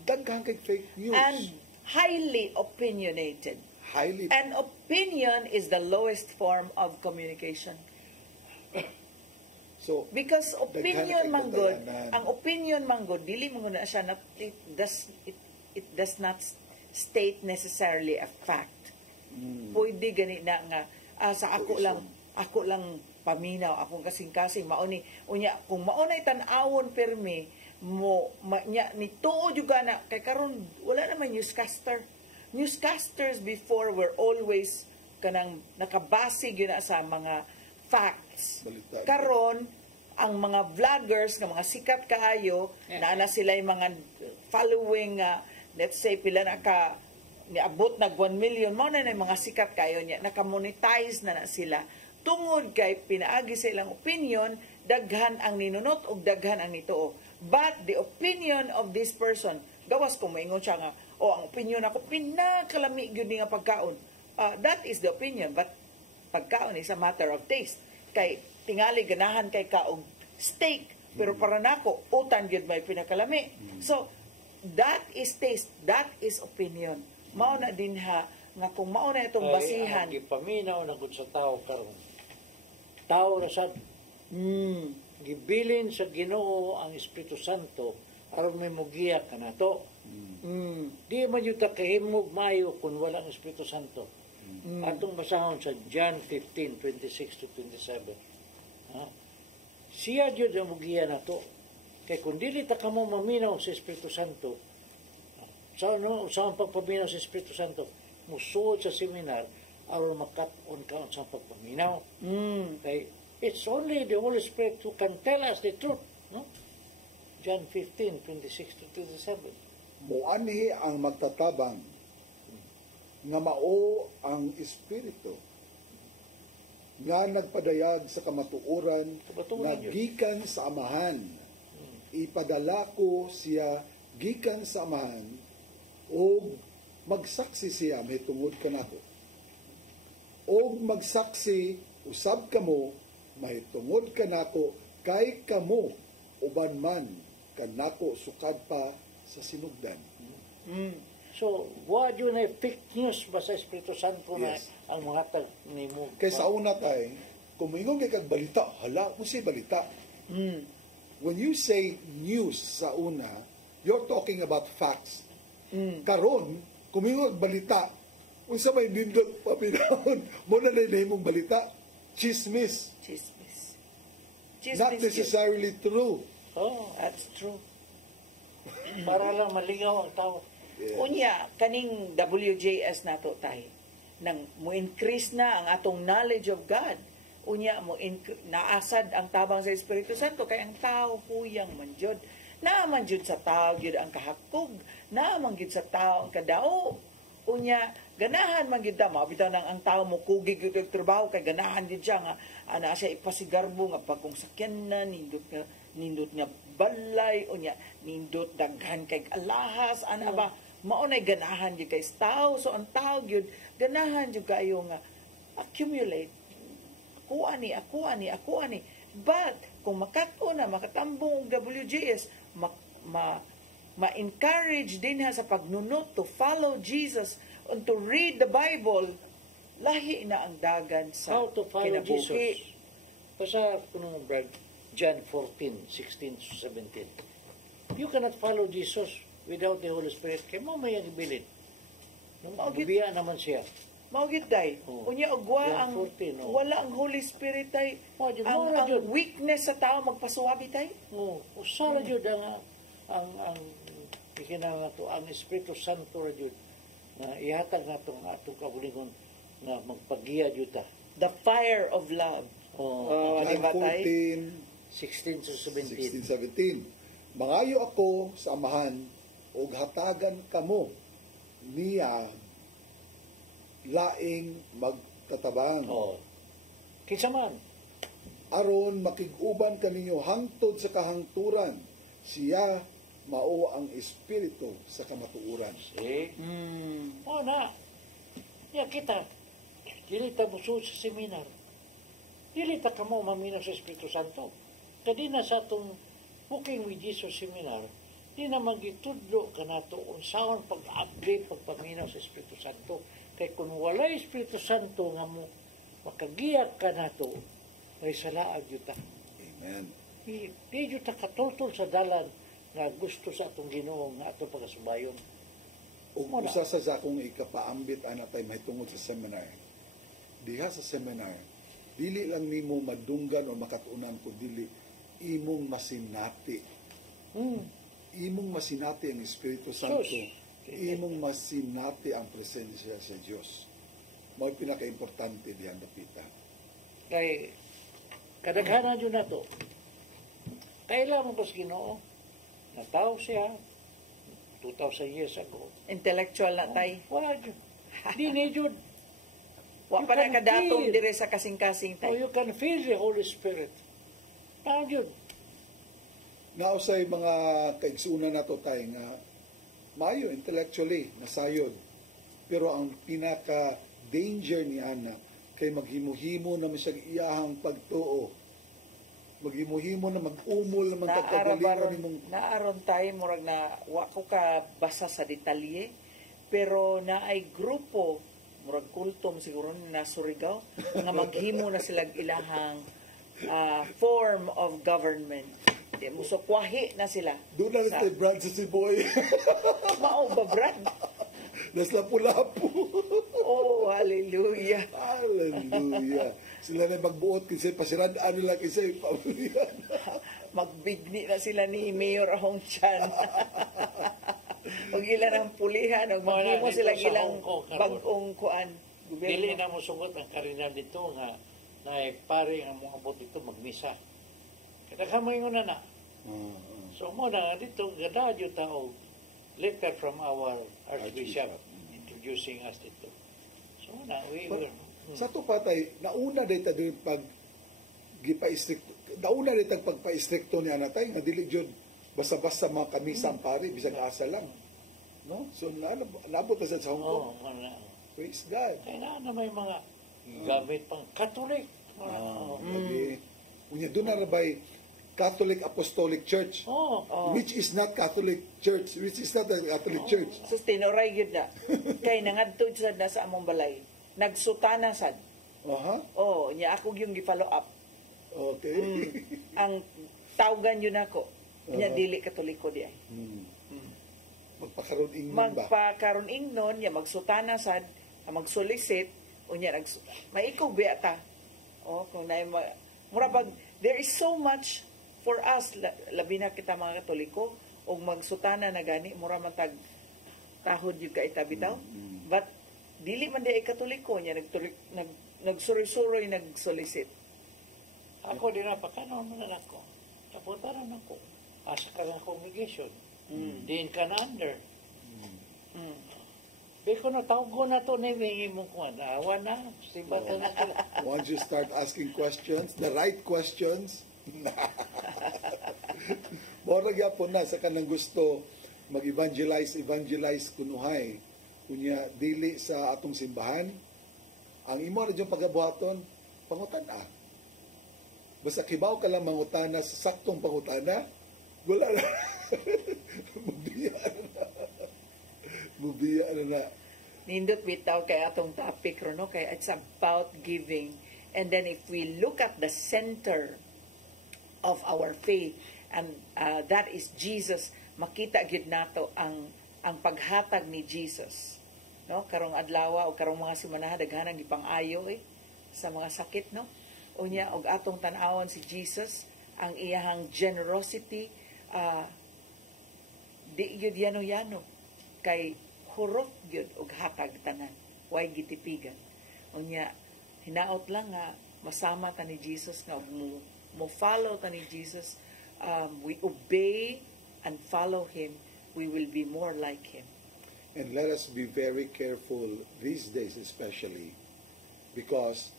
Daghan kay fake news. And highly opinionated. Highly. And opinion is the lowest form of communication. So, because opinion manggod, batayanan. ang opinion manggod, dili mo na siya na it does not state necessarily a fact. Pwede gani na nga sa ako lang paminaw akong kasing-kasing mauni unya kung maunay tan-awon permi mo nya ni tuod juga na kay karon wala naman newscasters before were always kanang nakabase gyud na sa mga facts. Karon ang mga vloggers nga mga sikat kaayo na sila yung mga following let's say pila na ka niabot nag 1 million mo na yung mga sikat kayo niya naka-monetize na sila tungod kay pinaagi sa ilang opinion daghan ang ninunot ug daghan ang nituo. But the opinion of this person gawas ko moingon siya nga ang opinion ako pinakalami gyud ni nga pagkaon. That is the opinion, but pagkaon is a matter of taste. Kay tingali ganahan kay kaog steak pero para nako utan gyud may pinakalami. So that is taste, that is opinion. Mao na din ha nga kung mao na itong basihan. Ay, gipaminaw na gud sa tao karon. Tao ra sad. Gibilin sa Ginoo ang Espiritu Santo aron may mugiya kanato. Di man yung takahimog mayo kung walang Espiritu Santo. Atong basahon sa John 15:26 to 27. Siya jud ang mugiya nato. Kay kung dili ta kamo maminaw sa Espiritu Santo, sa ang pagpaminaw sa Espiritu Santo, musuod sa seminar aron makat-on ka sa pagpaminaw. Kay it's only the Holy Spirit who can tell us the truth, no? John 15:26 to 27. Muanhi ang magtatabang nga mao ang Espiritu nga nagpadayag sa kamatuoran na gikan sa Amahan. Ipadala ko siya gikan sa Amahan o magsaksi siya mahitungod kanako. O magsaksi usab kamo mahitungod kanako kay kamo uban man kanako sukad pa sa sinugdan. So, wad yun ay fake news ba sa Espiritu Santo na ang mga tag ni mo? Kaya sa una tayo, kung mayroon kay kag balita, hala, kung say balita. When you say news sa una, you're talking about facts. Karon, kung mayroon kag balita, kung sa may nindot papinahon, mo na mong balita, chismis. Not necessarily true. Oh, that's true. Para lang maligaw ang tao. Unya, kaning WJS nato tay nang mo-increase na ang atong knowledge of God. Unya, naasad ang tabang sa Espiritu Santo kay ang tao kuyang man jud. Naaman jud sa tao jud ang kahakog. Naaman jud sa tao ang kadao. Unya, ganahan man gid ta mabitaw nang ang tao mo kugig gyud og trabaho kay ganahan jud siya nga ana siya ipasigarbo nga pagkung sakyan na nindot nga balay unya nindot daghan kay alahas ana ba maunay ganahan jud kay tao. So ang tao gyud ganahan jud kayo nga accumulate ako ani. But kung makato na makatambong WJS ma-encourage din ha sa pagnunot to follow Jesus and to read the Bible, lahi na ang dagan sa how to follow kinabuhi. Jesus. Basta kuno Brad John 14:16 to 17. You cannot follow Jesus without the Holy Spirit. Kaya mo may ibilin. Mabiya naman siya. Maugit day. Oh. Unya ugwa John ang 14, oh. wala ang Holy Spirit tay. Ang weakness sa tao magpasuwabi tay. Oo. Usara jud ang ikinahanglan to ang Espiritu Santo ra jud na ihatag nato ang atong kabulingon na magpagiya jud ta. The fire of love. Oh, di ba tay? 16 to 17. 16-17. Mangayo ako sa amahan ug hatagan kamo niya laing magtatabang. Oh. Kinsa man? Aron makig-uban kaninyo hangtod sa kahangturan, siya mao ang espiritu sa kamatuoran. See? O na. Ya kita. Dili ta busog sa seminar. Dili ta kamo maminaw sa Espiritu Santo. Kadi na sa atong Booking with Jesus seminar, di na magitudlo ka na ito unsaon pag-upgrade, pagpaminaw sa Espiritu Santo. Kaya kung wala Espiritu Santo nga mo, makagiyak ka na ito, ay salaag yuta. Amen. Di yuta katultol sa dalan nga gusto sa atong Ginoo nga atong pagasubayon. Ug usa sa akong ikapaambit ana tay mahitungod sa seminar. Diha sa seminar, dili lang nimo madunggan o makatunan ko dili imong masinati. Imong masinati ang Espiritu Santo. Imong masinati ang presensya sa Dios. Mao pinaka-importante diyan dapita. Kay kadaghanan yun na to. Kailan mo ba sa Ginoo? Nataw siya 2,000 years ago. Intellectual na tay. Wala yun. Di na yun. Wa pa na kadatong dire sa kasing-kasing tay. Oh, you can feel the Holy Spirit. Paano yun? Nausay mga kaigsunan nato tay nga maayo intellectually nasayod. Pero ang pinaka danger ni ana kay maghimuhimo na siya iyahang pagtuo. Maghimuhimo na mag-umol na magkagalingon nimong naaron tayo murag na wa ko ka basa sa detalye pero naay grupo murag kultom siguro na Surigao nga maghimo na sila ilahang form of government. Di musukwahi na sila. Doon na sa Brad sa Siboy. Mao ba Brad? Naslapu-lapu. Oh, hallelujah. Hallelujah. Sila na magbuot kasi pasirandaan nila kasi pamilyan. Magbigni na sila ni Mayor Hong Chan. O ilan ang pulihan, o maghimo sila ilang bagong kuan. Dili na mo sugot ang karinal dito nga na pare ang mga bot dito magmisa. Kadaghamay mo na. So mo na dito gadadyo tao letter from our Archbishop introducing us dito. So na we were sa to patay nauna dayta doon pag gipa-istrikto. Nauna dayta pagpa-istrikto ni anatay nga dili jud basta-basta mga kamisang pare bisag asa lang. No? So naabot na sa Hong Kong. Praise God. Ay na may mga gamit pang Catholic. Unya doon na rabay Catholic Apostolic Church, which is not Catholic Church, which is not a Catholic Church. So, tinoray yun na. Kay nangadtod sad na sa among balay. Nagsutana sad. Oh, niya ako yung gi-follow up. Okay. Ang tawgan yun ako. Niya dili Katoliko di ay. Magpakaroon ingnon ba? Magpakaroon ingnon, niya magsutana sad, magsolicit, unya maikaw biata. Oh, kung na mura pag there is so much for us labi na kita mga Katoliko og magsutana na gani mura man tag tahod yung kaitabitaw. But dili man di ay Katoliko niya nagsuri-suroy nagsolicit. Ako din na pakano man ako. Kaputaran ako. Asa ka ng congregation. Din ka na under. Beko na tawag ko na to na yung mong kuwan. Awa na. Sibatan na sila. Once you start asking questions, the right questions, Mora gyapon na sa kanang gusto mag-evangelize kunuhay. Kunya dili sa atong simbahan. Ang imo ra jud pagabuhaton, pangutan-a. Basta kibaw ka lang mangutana sa saktong pangutana, wala na. Mubiya na. Nindot bitaw kay atong topic no kay it's about giving. And then if we look at the center of our faith and that is Jesus, makita gid nato ang paghatag ni Jesus no? Karong adlaw o karong mga semana daghanang gipang-ayo sa mga sakit, no? Unya og atong tan-awon si Jesus, ang iyahang generosity di gyud yano-yano kay hurot gyud og hatag tanan, way gitipigan. Unya hinaot lang nga masama ta ni Jesus nga mo follow ta ni Jesus, we obey and follow him, we will be more like him. And let us be very careful these days especially because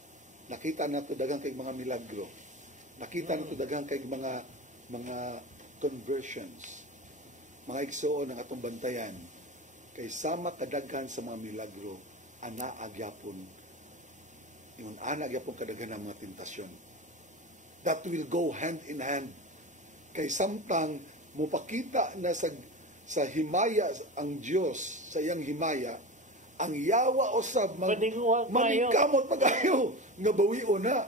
nakita nato daghang kay mga milagro. Nakita nato daghang kay mga conversions. Mga igsoon ang atong bantayan kay sama kadaghan sa mga milagro ana agyapon. Yung ana agyapon kadaghan ng mga tentasyon. That will go hand in hand. Kay samtang mupakita na sa himaya ang Dios sa iyang himaya, ang yawa usab maningkamot pagayo nga bawion na.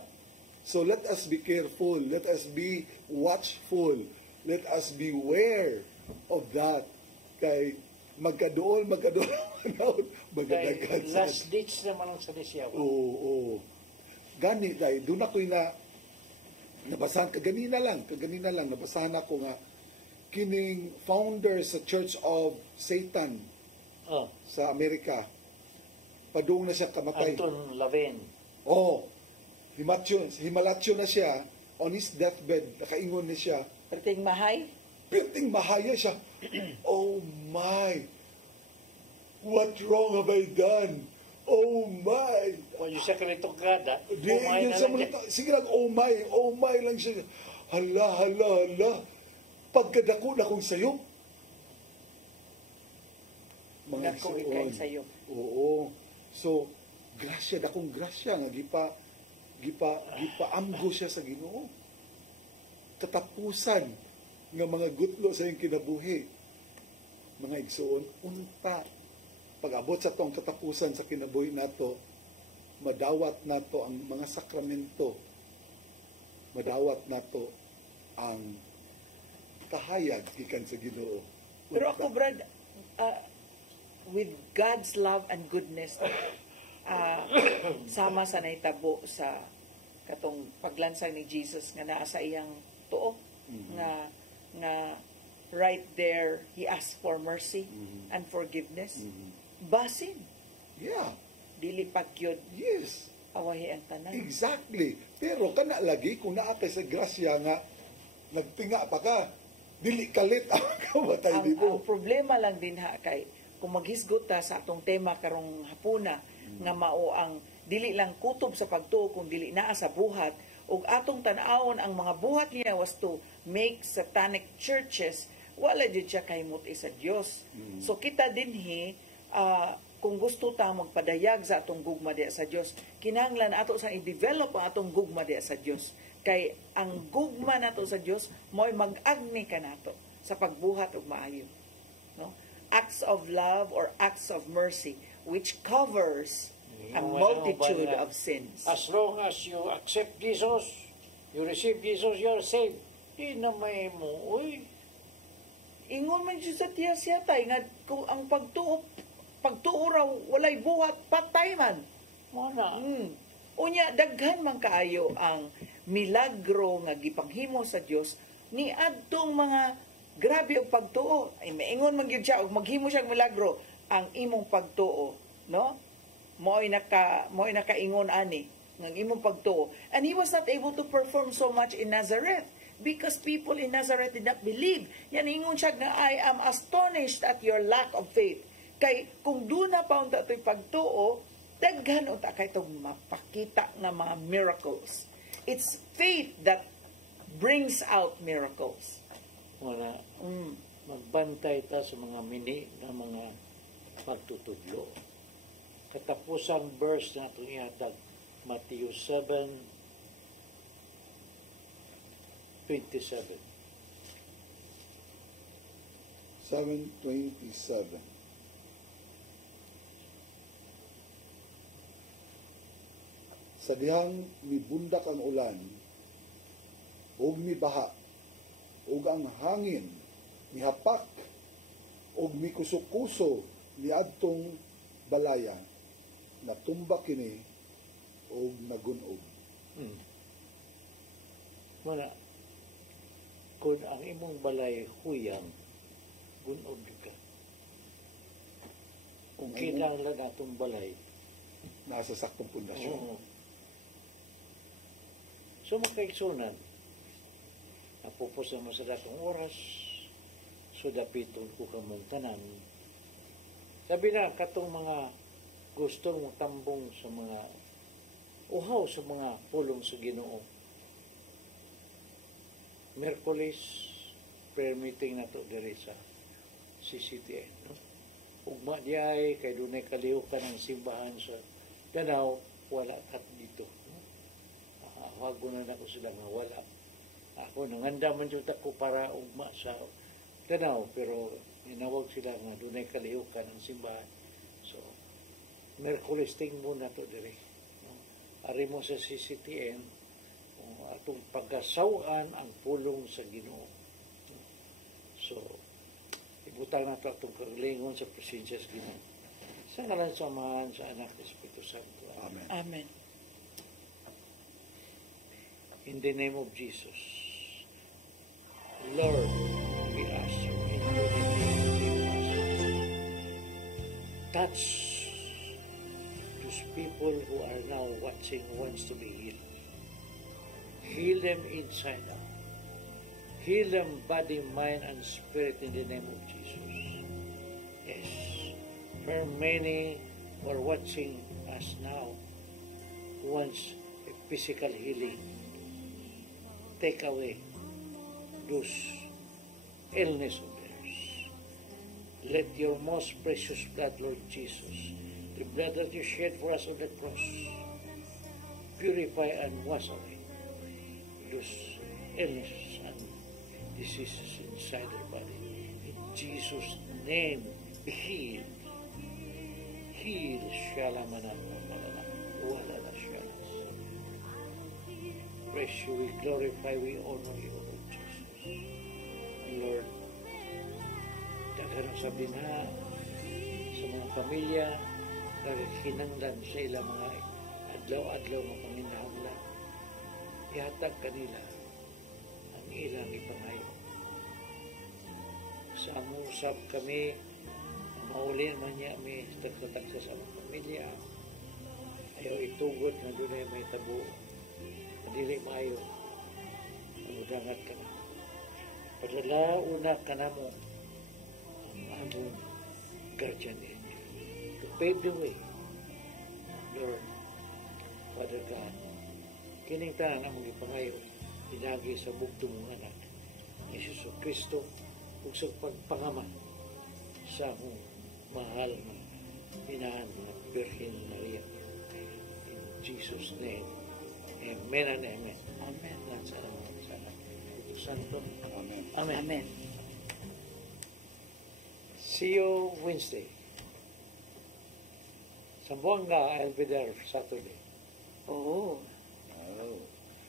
So let us be careful, let us be watchful, let us beware of that. Kay magkadool magdaghan sa last ditch naman ang sadisyaw. Oo. Gani kay doon ako'y nabasahan kaganina lang nabasahan ako nga kining founder sa Church of Satan sa Amerika. Padung na siya kamatay. Anton LaVey. Himalatyo na siya on his deathbed. Nakaingon ni siya. Perting mahaya siya. Oh my! What wrong have I done? Oh my! Kung yung siya kalito kada, sige lang, oh my lang siya. Hala. Pagkadako na kong sayop. Mga sayop. Oo. So, dakong grasya nga gipaamgo siya sa Ginoo. Katapusan nga mga gutlo sa iyong kinabuhi. Mga igsoon, unta. Pag-abot sa tong katapusan sa kinabuhi nato, madawat nato ang mga sakramento. Madawat nato ang kahayag gikan sa Ginoo. Pero ako, Brad, with God's love and goodness, sama sa naitabo sa katong paglansang ni Jesus nga naa sa iyang tuo, nga right there he asked for mercy and forgiveness. Basin. Yeah. Dili pagyod. Yes. Awahi ang tanan. Exactly. Pero kana lagi kung naa kay sa grasya nga nagtinga pa ka, dili kalit ang kamatay di mo. Ang problema lang din kay kung maghisgot ta sa atong tema karong hapuna nga mao ang dili lang kutob sa pagtuo kung dili naa sa buhat ug atong tan-awon ang mga buhat niya was to make satanic churches, wala jud siya kahimot sa Dios. So kita dinhi kung gusto ta magpadayag sa atong gugma diya sa Dios, kinahanglan ato sa i-develop ang atong gugma diya sa Dios. Kay ang gugma nato sa Dios mo'y mag-agni kanato sa pagbuhat og maayo. No? Acts of love or acts of mercy which covers a multitude of sins. As long as you accept Jesus, you receive Jesus, you're saved. Di na may mo, ingon man siya sa tiya siya tay nga kung ang pagtuo raw walay buhat patay man. Wala. Unya daghan man kaayo ang milagro nga gipanghimo sa Dios ni adtong mga grabe og pagtuo. Ay maingon man gyud siya og maghimo siya og milagro ang imong pagtuo, no? Mo'y nakaingon ani ng imong pagtuo. And he was not able to perform so much in Nazareth because people in Nazareth did not believe. Yan ingon siya nga, I am astonished at your lack of faith. Kay kung doon na pa unta ito'y pagtuo, daghan unta kay itong mapakita nga mga miracles. It's faith that brings out miracles. Wala. Magbantay ta sa mga mini na mga pagtutudlo. Katapusang verse na itong ihatag, Matthew 7:27. 7:27. Sa dihang mibundak ang ulan, ug mibaha, ug ang hangin mihapak, ug mikusukuso niadtong balaya natumbak kini o nagunog. Mana, kung ang imong balay huyang, gunog ka. Kung kinahanglan atong balay, nasa saktong pundasyon. oo. So makaigsunan, napupos naman sa datong oras, so dapiton ko kamong tanan. Sabi na, katong mga gustong matambong sa mga uhaw sa mga pulong sa Ginoo. Merkulis, prayer meeting na to diri sa CCTN. No? Ugma diay, kay dunay kalihukan ang simbahan sa Danao, wala kat dito. No? Hago na ko sila nga wala. Ako, nanganda man yung tako para ugma sa Danao, pero inawag sila nga dunay kalihukan ang simbahan. So, Merkulis ting muna to diri. No? Ari mo sa CCTN, atong pagkasawan ang pulong sa Ginoo. So, ibutang nato atong kagalingon sa presensya sa Ginoo. Sa ngalan sa Amahan, sa Anak, sa Espiritu Santo. Amen. Amen. In the name of Jesus, Lord, we ask you in your name, touch those people who are now watching, wants to be healed. Heal them inside out. Heal them body, mind, and spirit in the name of Jesus. Yes. For many who are watching us now who wants a physical healing, take away those illness of theirs. Let your most precious blood, Lord Jesus, the blood that you shed for us on the cross, purify and wash away those illnesses and diseases inside their body. In Jesus' name, be healed. Heal, Shalamanam, Wala Shalas. Praise you, we glorify, we honor you, Lord Jesus. Lord, daghan sa bina sa mga pamilya, dahil hinanglan sa ilang mga adlaw-adlaw ng panginahanglan. Ihatag kanila ang ilang ipangayo. Sa amusap kami, maulin man niya kami tagsa sa among pamilya. Ayaw itugot na doon ay may tabo. Madili maayo. Mamudangat ka na. Padala una ka na mo ang among guardian angel. To pave the way. Lord, Father God, kining tanan ang mga ipangayo, inagi sa bugtong mga anak ni Jesus Kristo ug sa pagpangama sa among mahal na inahan na Birhen Maria. In Jesus' name, amen and amen. Amen. Salamat sa Espiritu Santo. Amen. Amen. Amen. See you Wednesday. Sambuanga, I'll be there Saturday. Oh.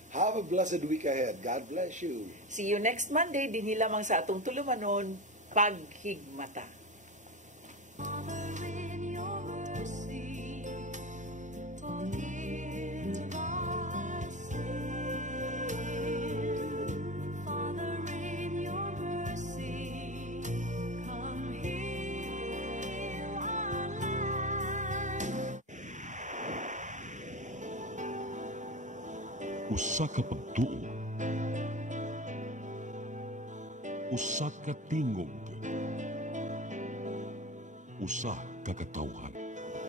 Have a blessed week ahead. God bless you. See you next Monday. Dinhi lamang sa atong tulumanon, paghigmata. Usa ka pagtuo, usa ka tingog, usa ka katawhan.